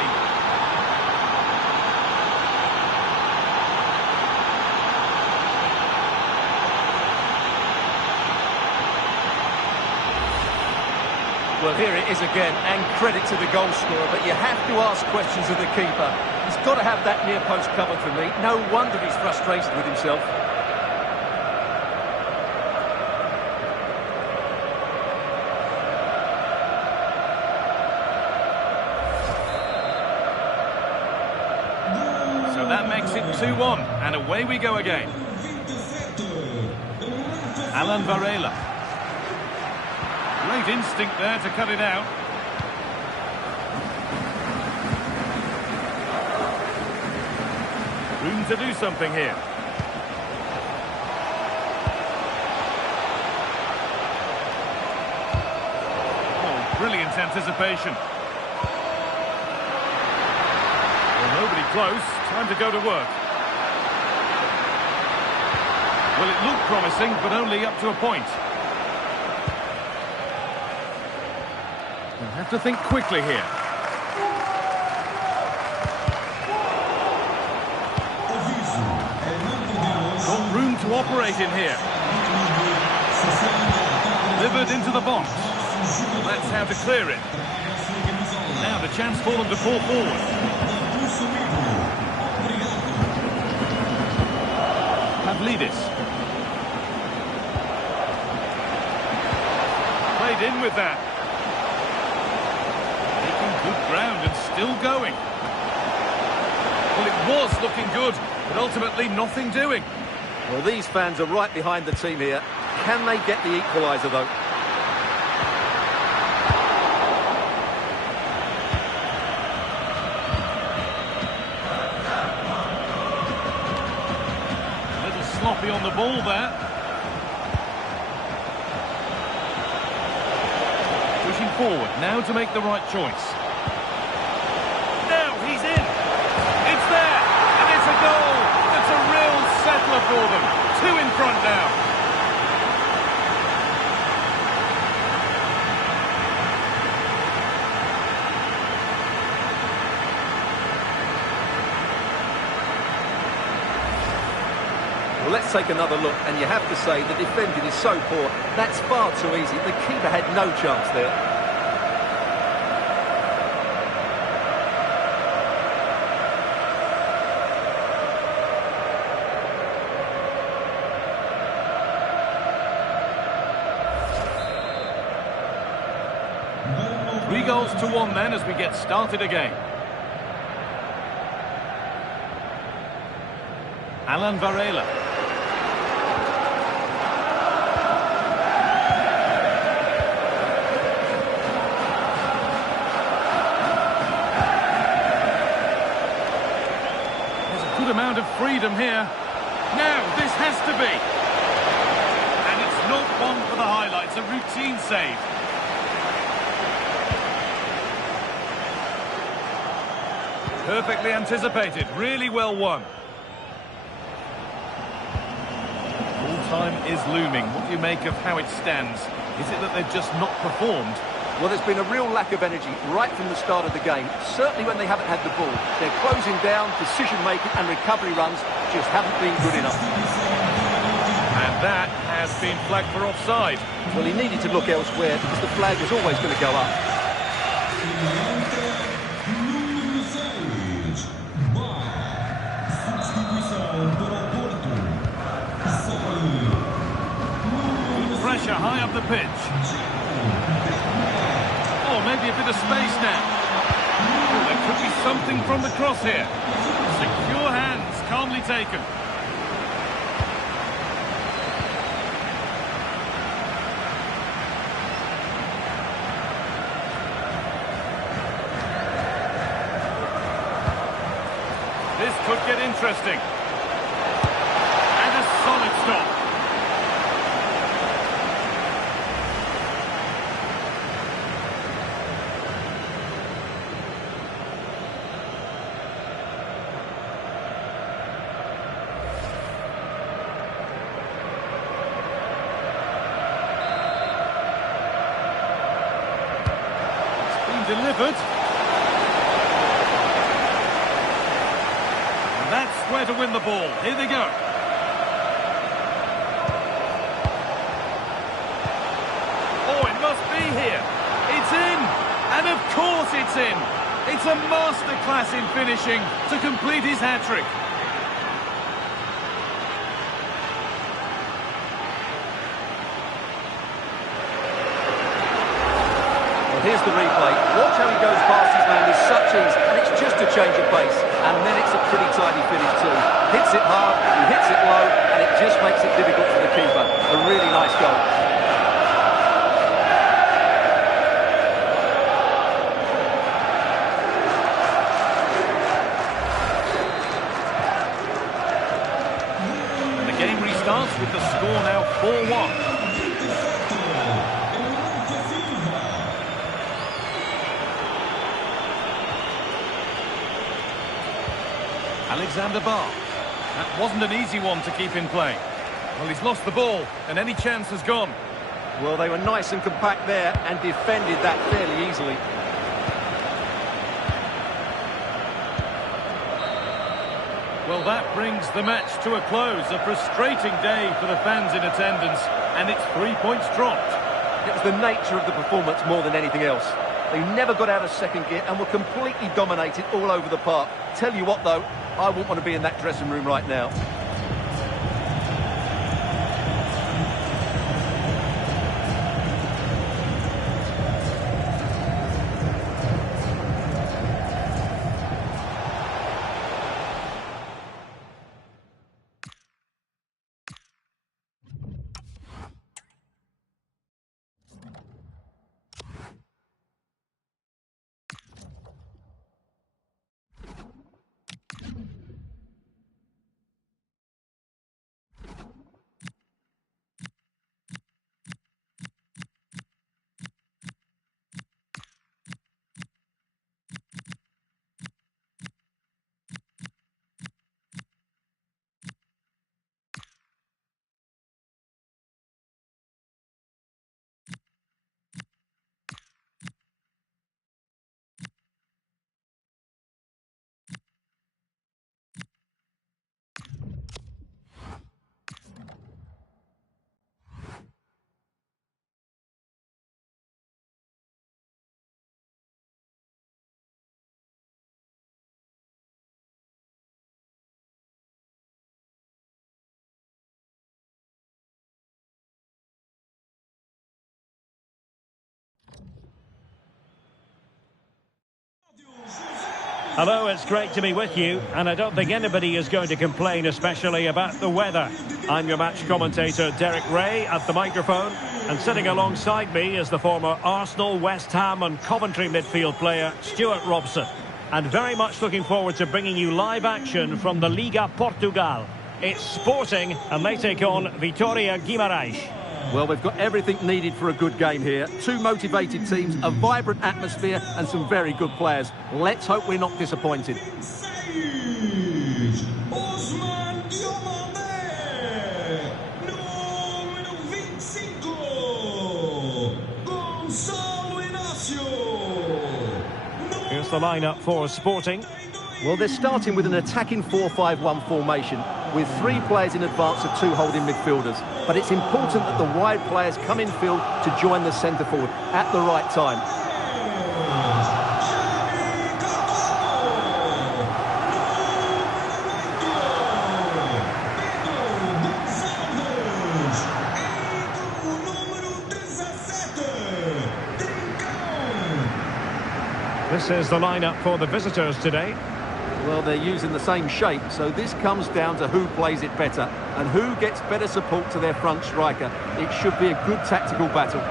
Well, here it is again, and credit to the goal scorer, but you have to ask questions of the keeper. He's got to have that near post covered for me. No wonder he's frustrated with himself. So that makes it 2-1, and away we go again. Alan Varela. Great instinct there to cut it out. Room to do something here. Oh, brilliant anticipation. Well, nobody close. Time to go to work. Well, it looked promising, but only up to a point. They'll have to think quickly here. Got room to operate in here. Delivered into the box. That's how to clear it. Now the chance for them to fall forward. Pavlidis. Played in with that. Taking good ground and still going. Well, it was looking good, but ultimately nothing doing. Well, these fans are right behind the team here. Can they get the equaliser, though? A little sloppy on the ball there. Pushing forward, now to make the right choice. Now he's in. It's there, and it's a goal. It's a real settler for them. 2 in front now. Well, let's take another look, and you have to say the defending is so poor. That's far too easy. The keeper had no chance there. Three goals to 1 then as we get started again. Alan Varela. There's a good amount of freedom here. Now, this has to be. And it's not one for the highlights, a routine save. Perfectly anticipated, really well won. Full time is looming. What do you make of how it stands? Is it that they've just not performed? Well, there's been a real lack of energy right from the start of the game. Certainly when they haven't had the ball. They're closing down, decision-making and recovery runs just haven't been good enough. And that has been flagged for offside. Well, he needed to look elsewhere because the flag was always going to go up. Pressure high up the pitch. Oh, maybe a bit of space now. Oh, there could be something from the cross here. Secure hands, calmly taken. This could get interesting. And a solid stop. Delivered. And that's where to win the ball. Here they go. Oh, it must be here. It's in. And of course it's in. It's a masterclass in finishing to complete his hat-trick. Here's the replay. Watch how he goes past his man with such ease, and it's just a change of pace. And then it's a pretty tidy finish too. Hits it hard, he hits it low, and it just makes it difficult for the keeper. A really nice goal. starts with the score now 4-1. Alexander Bach. That wasn't an easy one to keep in play. Well, he's lost the ball, and any chance has gone. Well, they were nice and compact there and defended that fairly easily. Well, that brings the match to a close. A frustrating day for the fans in attendance, and it's 3 points dropped. It was the nature of the performance more than anything else. They never got out of second gear and were completely dominated all over the park. Tell you what, though, I wouldn't want to be in that dressing room right now. Hello, it's great to be with you, and I don't think anybody is going to complain, especially about the weather. I'm your match commentator, Derek Ray, at the microphone, and sitting alongside me is the former Arsenal, West Ham and Coventry midfield player, Stuart Robson. And very much looking forward to bringing you live action from the Liga Portugal. It's Sporting, and they take on Vitória Guimarães. Well, we've got everything needed for a good game here. Two motivated teams, a vibrant atmosphere and some very good players. Let's hope we're not disappointed. Here's the lineup for Sporting. Well, they're starting with an attacking 4-5-1 formation with three players in advance of two holding midfielders. But it's important that the wide players come in field to join the centre forward at the right time. This is the lineup for the visitors today. Well, they're using the same shape, so this comes down to who plays it better and who gets better support to their front striker. It should be a good tactical battle.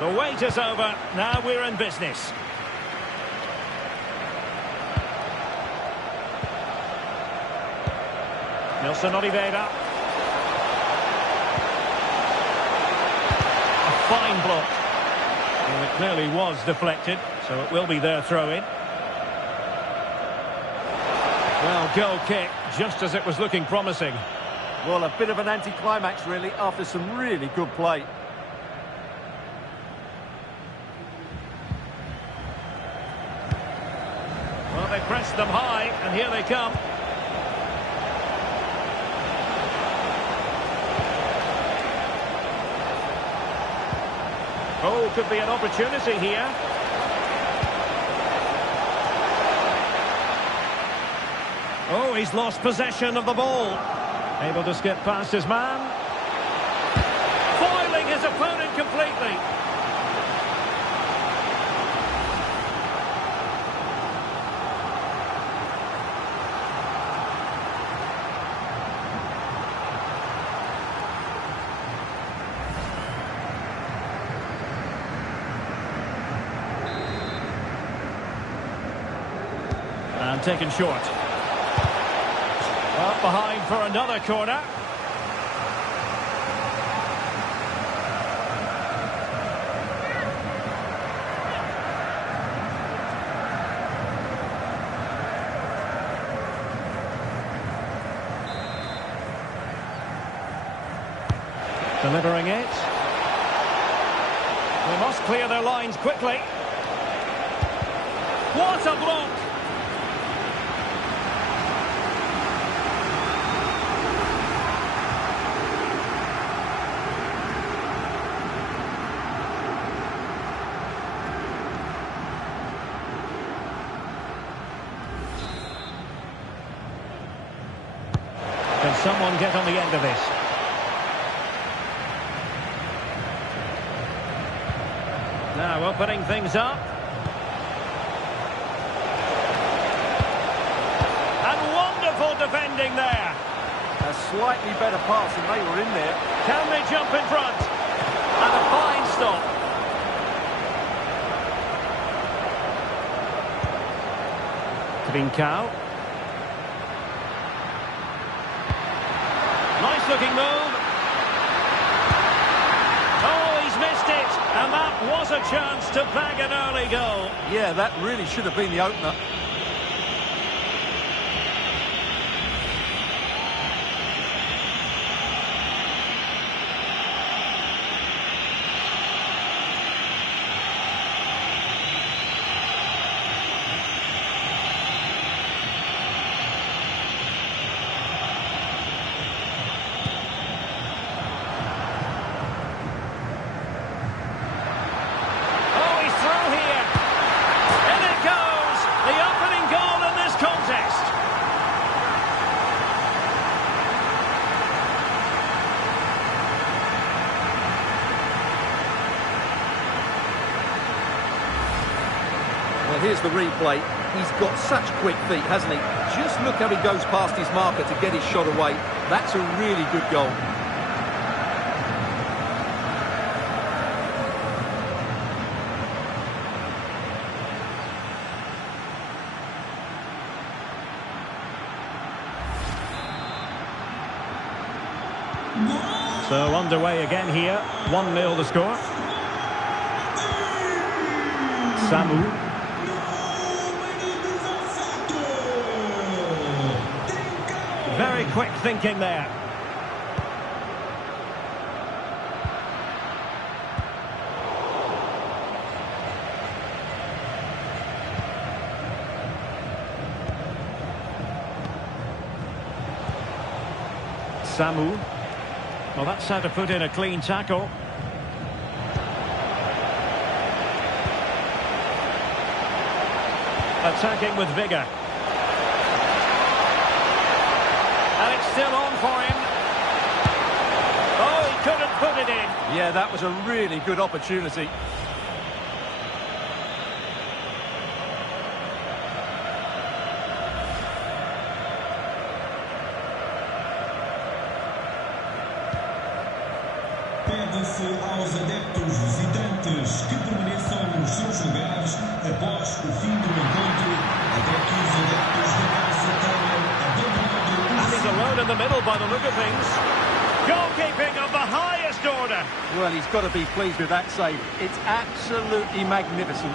The wait is over. Now we're in business. Nelson Oliveira. A fine block. Well, it clearly was deflected, so it will be their throw-in. Well, goal kick, just as it was looking promising. Well, a bit of an anticlimax, really, after some really good play. Well, they pressed them high, and here they come. Oh, could be an opportunity here. Oh, he's lost possession of the ball. Able to skip past his man. Foiling his opponent completely. And taken short. Up behind for another corner. Delivering it. They must clear their lines quickly. What a block! Can someone get on the end of this? Now opening things up. And wonderful defending there. A slightly better pass and they were in there. Can they jump in front? And a fine stop. Trincao. Nice looking move. Oh, he's missed it. And that was a chance to bag an early goal. Yeah, that really should have been the opener. Well, here's the replay. He's got such quick feet, hasn't he? Just look how he goes past his marker to get his shot away. That's a really good goal. So underway again here. 1-0 the score. Samu. Very quick thinking there. Samu. Well, that's how to put in a clean tackle. Attacking with vigour. And it's still on for him. Oh, he couldn't put it in. Yeah, that was a really good opportunity. Pede-se aos adeptos visitantes que permaneçam nos seus lugares após o fim do encontro, até que os adeptos da casa tenham abandonado o And he's alone in the middle by the look of things. Goalkeeping of the highest order. Well, he's got to be pleased with that save. It's absolutely magnificent.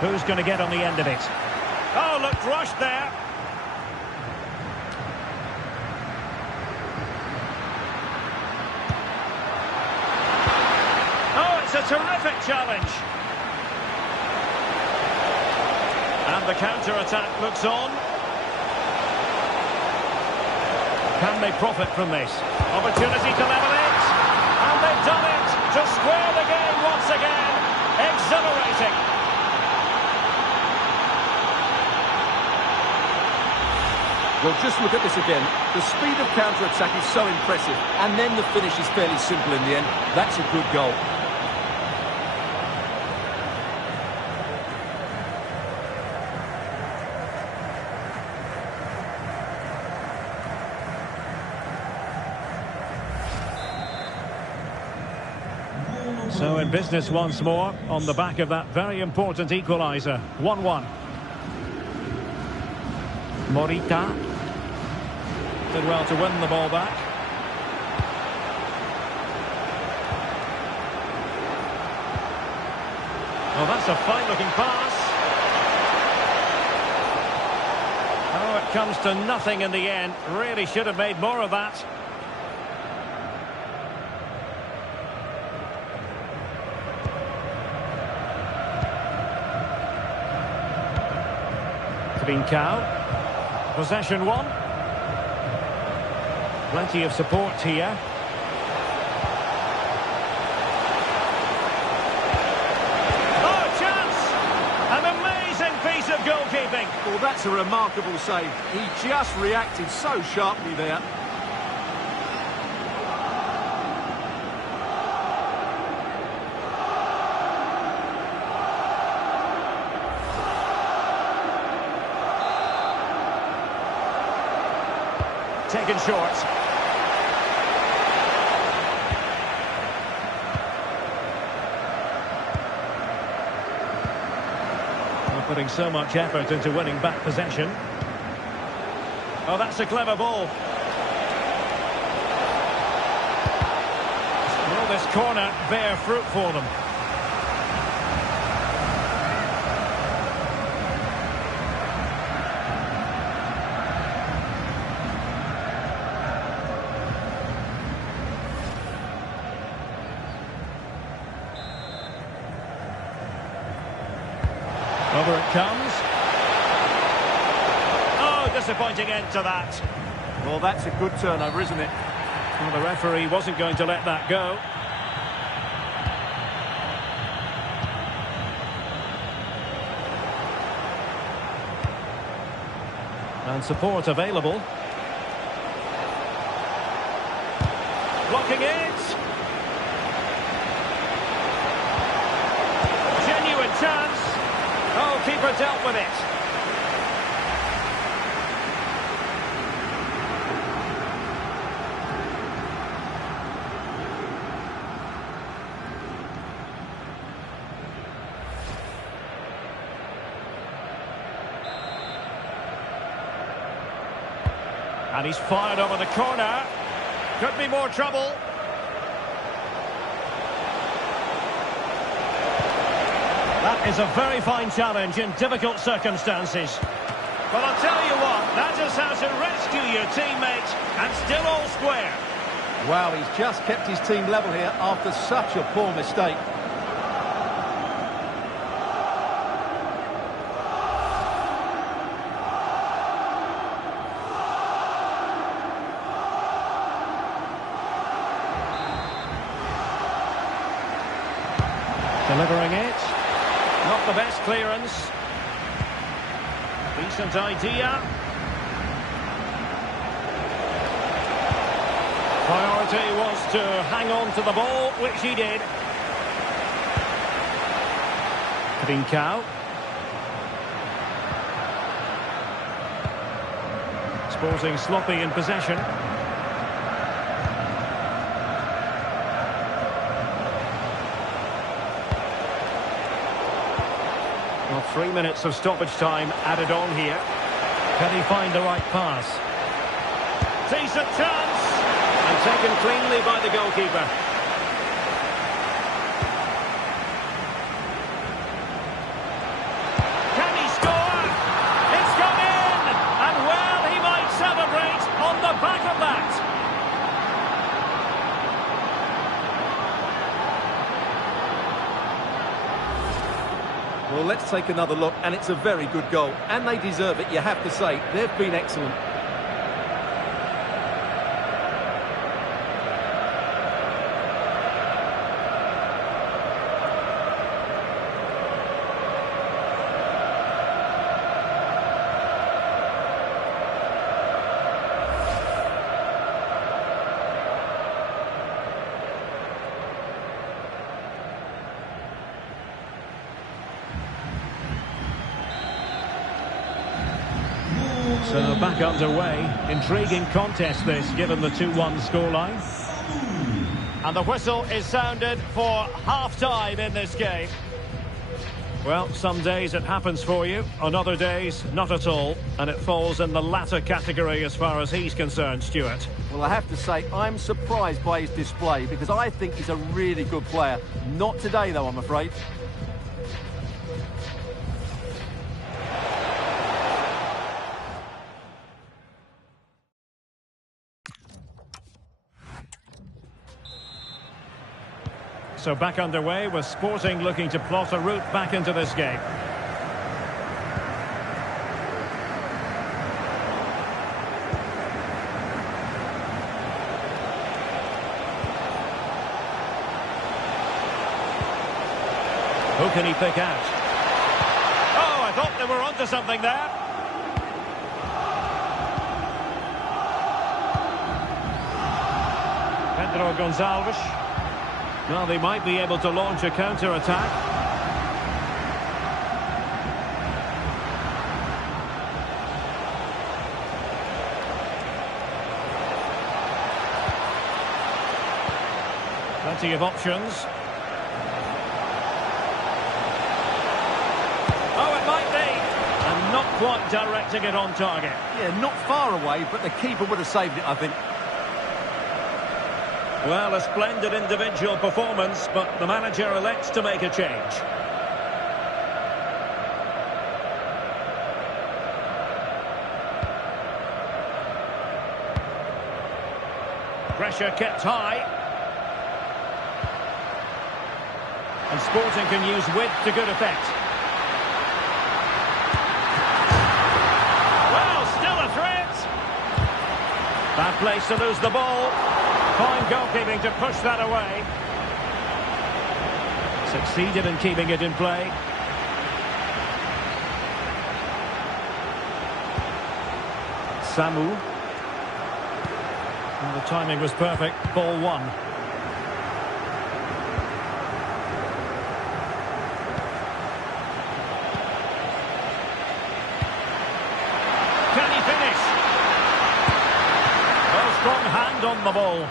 Who's going to get on the end of it? Oh, looked rushed there. Oh, it's a terrific challenge. And the counter-attack looks on. Can they profit from this? Opportunity to level it. And they've done it to square the game once again. Exhilarating. Well, just look at this again. The speed of counter-attack is so impressive. And then the finish is fairly simple in the end. That's a good goal. So in business once more, on the back of that very important equaliser. 1-1. Morita. Did well to win the ball back. Oh, that's a fine-looking pass. Oh, it comes to nothing in the end. Really should have made more of that. Trincao. Possession one. Plenty of support here. Oh, chance! An amazing piece of goalkeeping. Well, that's a remarkable save. He just reacted so sharply there. Taken short. We're putting so much effort into winning back possession. Oh, that's a clever ball. Will this corner bear fruit for them? Over it comes. Oh, disappointing end to that. Well, that's a good turnover, isn't it? Well, the referee wasn't going to let that go. And support available. Blocking it. Genuine chance. Oh, keeper dealt with it. And he's fired over the corner. Could be more trouble. That is a very fine challenge in difficult circumstances. But I'll tell you what, that is how to rescue your teammate and still all square. Wow, he's just kept his team level here after such a poor mistake. Delivering it. Not the best clearance. Decent idea. Priority was to hang on to the ball, which he did. Trincao. Sporting sloppy in possession. Well, 3 minutes of stoppage time added on here. Can he find the right pass? Decent chance! And taken cleanly by the goalkeeper. Can he score? It's gone in! And well, he might celebrate on the back of that. Well, let's take another look, and it's a very good goal. And they deserve it, you have to say. They've been excellent. So back underway. Intriguing contest this, given the 2-1 scoreline. And the whistle is sounded for half-time in this game. Well, some days it happens for you, on other days, not at all. And it falls in the latter category as far as he's concerned, Stuart. Well, I have to say, I'm surprised by his display because I think he's a really good player. Not today, though, I'm afraid. So back underway with Sporting looking to plot a route back into this game. Who can he pick out? Oh, I thought they were onto something there. Pedro Gonçalves. Well, they might be able to launch a counter-attack. Plenty of options. Oh, it might be. And not quite directing it on target. Yeah, not far away, but the keeper would have saved it, I think. Well, a splendid individual performance, but the manager elects to make a change. Pressure kept high. And Sporting can use width to good effect. Well, still a threat. Bad place to lose the ball. Fine goalkeeping to push that away. Succeeded in keeping it in play. Samu. And the timing was perfect. Ball one. Can he finish? A strong hand on the ball.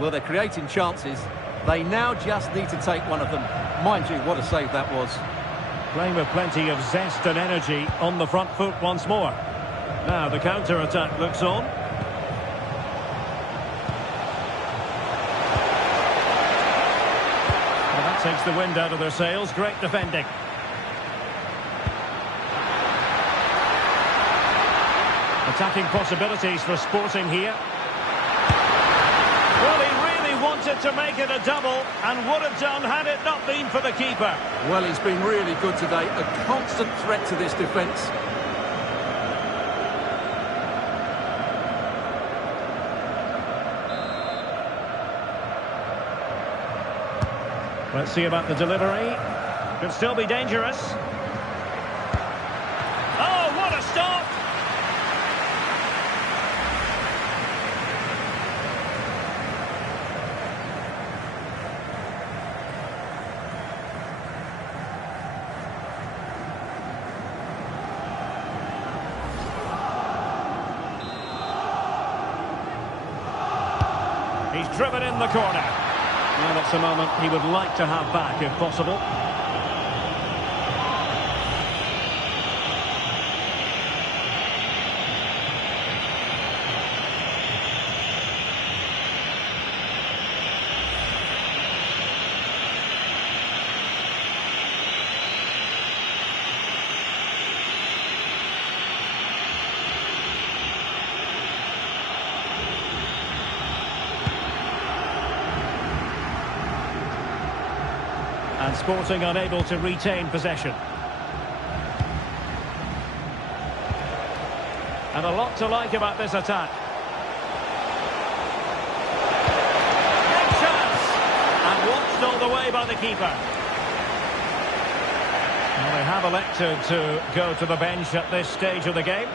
Well, they're creating chances. They now just need to take one of them. Mind you, what a save that was. Playing with plenty of zest and energy on the front foot once more. Now the counter-attack looks on. Well, that takes the wind out of their sails. Great defending. Attacking possibilities for Sporting here. Well, he really wanted to make it a double and would have done had it not been for the keeper. Well, he's been really good today. A constant threat to this defence. Let's see about the delivery. Could still be dangerous. Oh, what a stop! He's driven in the corner. Well, that's a moment he would like to have back, if possible. And Sporting unable to retain possession. And a lot to like about this attack. Big chance! And watched all the way by the keeper. Well, they have elected to go to the bench at this stage of the game.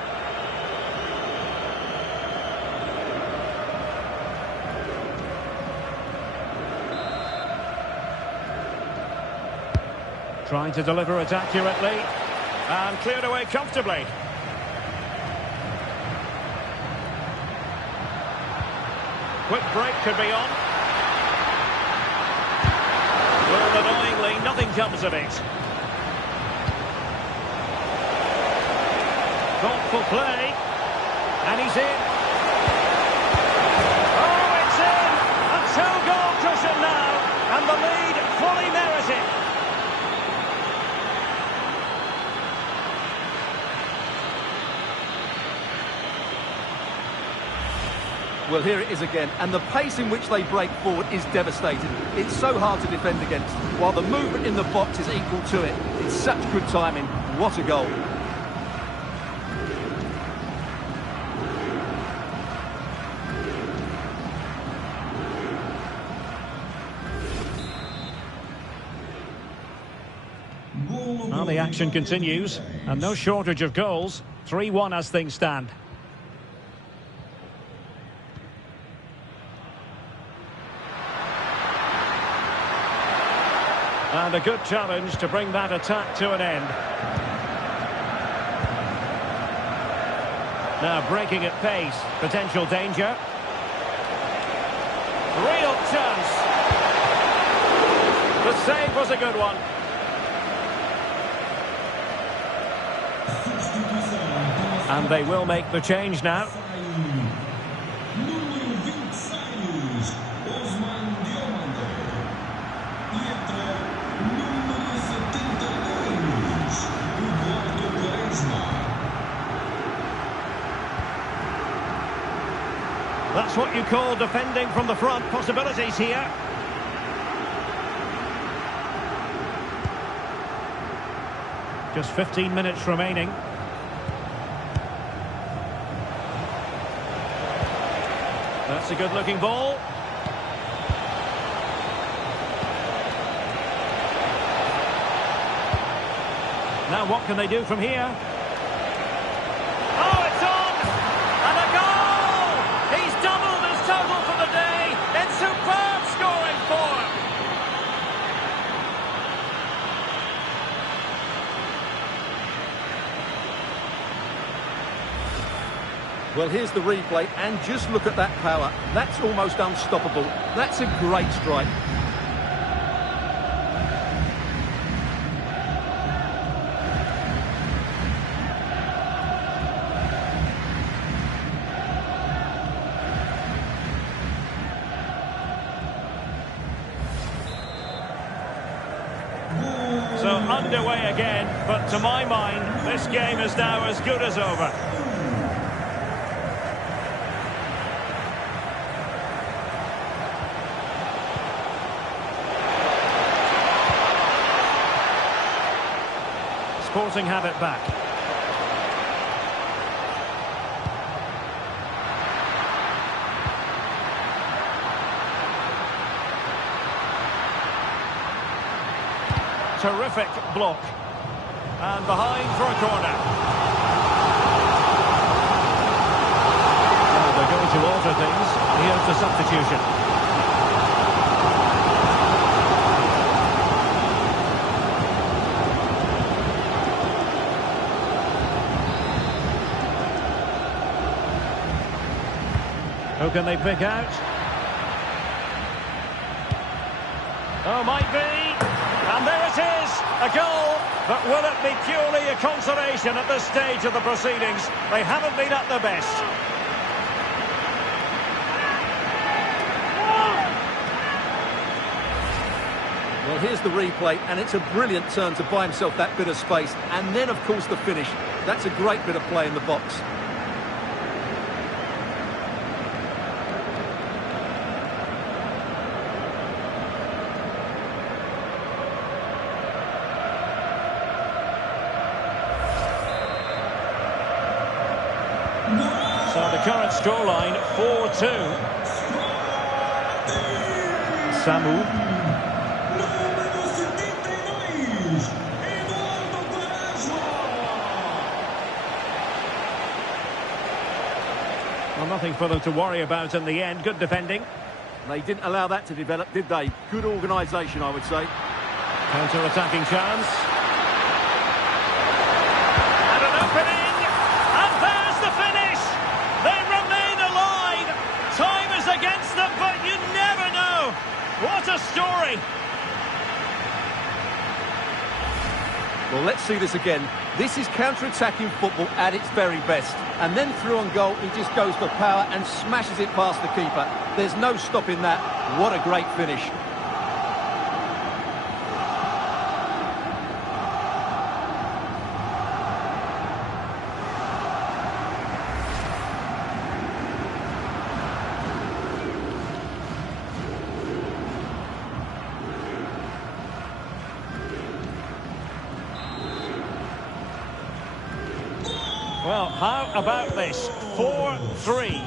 Trying to deliver it accurately. And cleared away comfortably. Quick break could be on. Well, annoyingly, nothing comes of it. Thoughtful play. And he's in. Oh, it's in! A two-goal cushion now. And the lead fully merited. Well, here it is again, and the pace in which they break forward is devastating. It's so hard to defend against, while the movement in the box is equal to it. It's such good timing. What a goal. Well, the action continues, and no shortage of goals. 3-1 as things stand. And a good challenge to bring that attack to an end. Now breaking at pace, potential danger. Real chance. The save was a good one. And they will make the change now. That's what you call defending from the front. Possibilities here. Just 15 minutes remaining. That's a good-looking ball. Now what can they do from here? Oh, it's on! And a goal! He's doubled his total for the day in superb scoring form. Well, here's the replay, and just look at that power. That's almost unstoppable. That's a great strike. So underway again, but to my mind, this game is now as good as over. Sporting have it back. Terrific block. And behind for a corner. Well, they're going to alter things. Here's the substitution. Who can they pick out? Oh, might be. And there it is, a goal. But will it be purely a consolation at this stage of the proceedings? They haven't been at their best. Well, here's the replay, and it's a brilliant turn to buy himself that bit of space. And then, of course, the finish. That's a great bit of play in the box. So the current scoreline, 4-2. Samu. Well, nothing for them to worry about in the end. Good defending. They didn't allow that to develop, did they? Good organisation, I would say. Counter-attacking chance. see this again. This is counter-attacking football at its very best. And then through on goal, he just goes for power and smashes it past the keeper. There's no stopping that. What a great finish. Well, how about this? 4-3.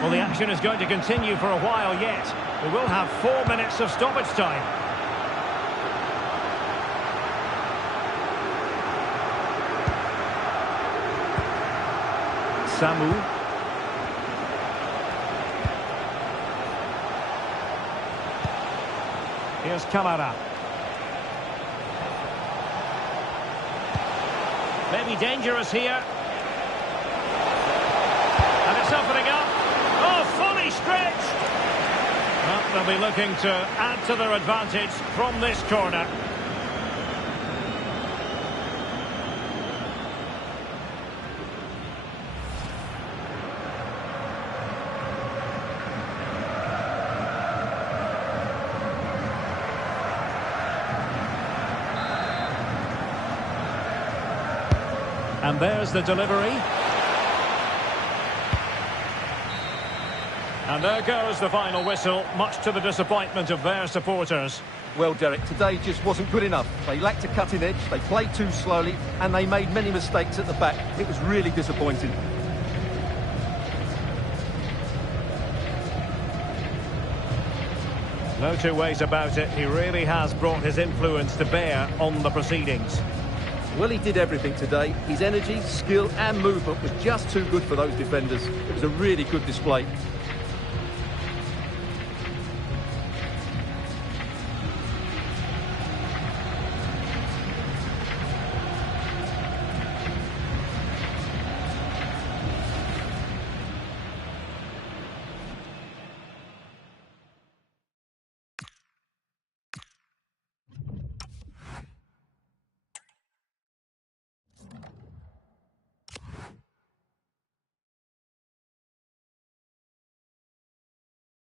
Well, the action is going to continue for a while yet. We will have 4 minutes of stoppage time. Samu. Here's Kamara. Maybe dangerous here. And it's opening up. Oh, fully stretched. Well, they'll be looking to add to their advantage from this corner. And there's the delivery. And there goes the final whistle, much to the disappointment of their supporters. Well, Derek, today just wasn't good enough. They lacked a cutting edge, they played too slowly, and they made many mistakes at the back. It was really disappointing. No two ways about it. He really has brought his influence to bear on the proceedings. Well, he did everything today. His energy, skill and movement was just too good for those defenders. It was a really good display.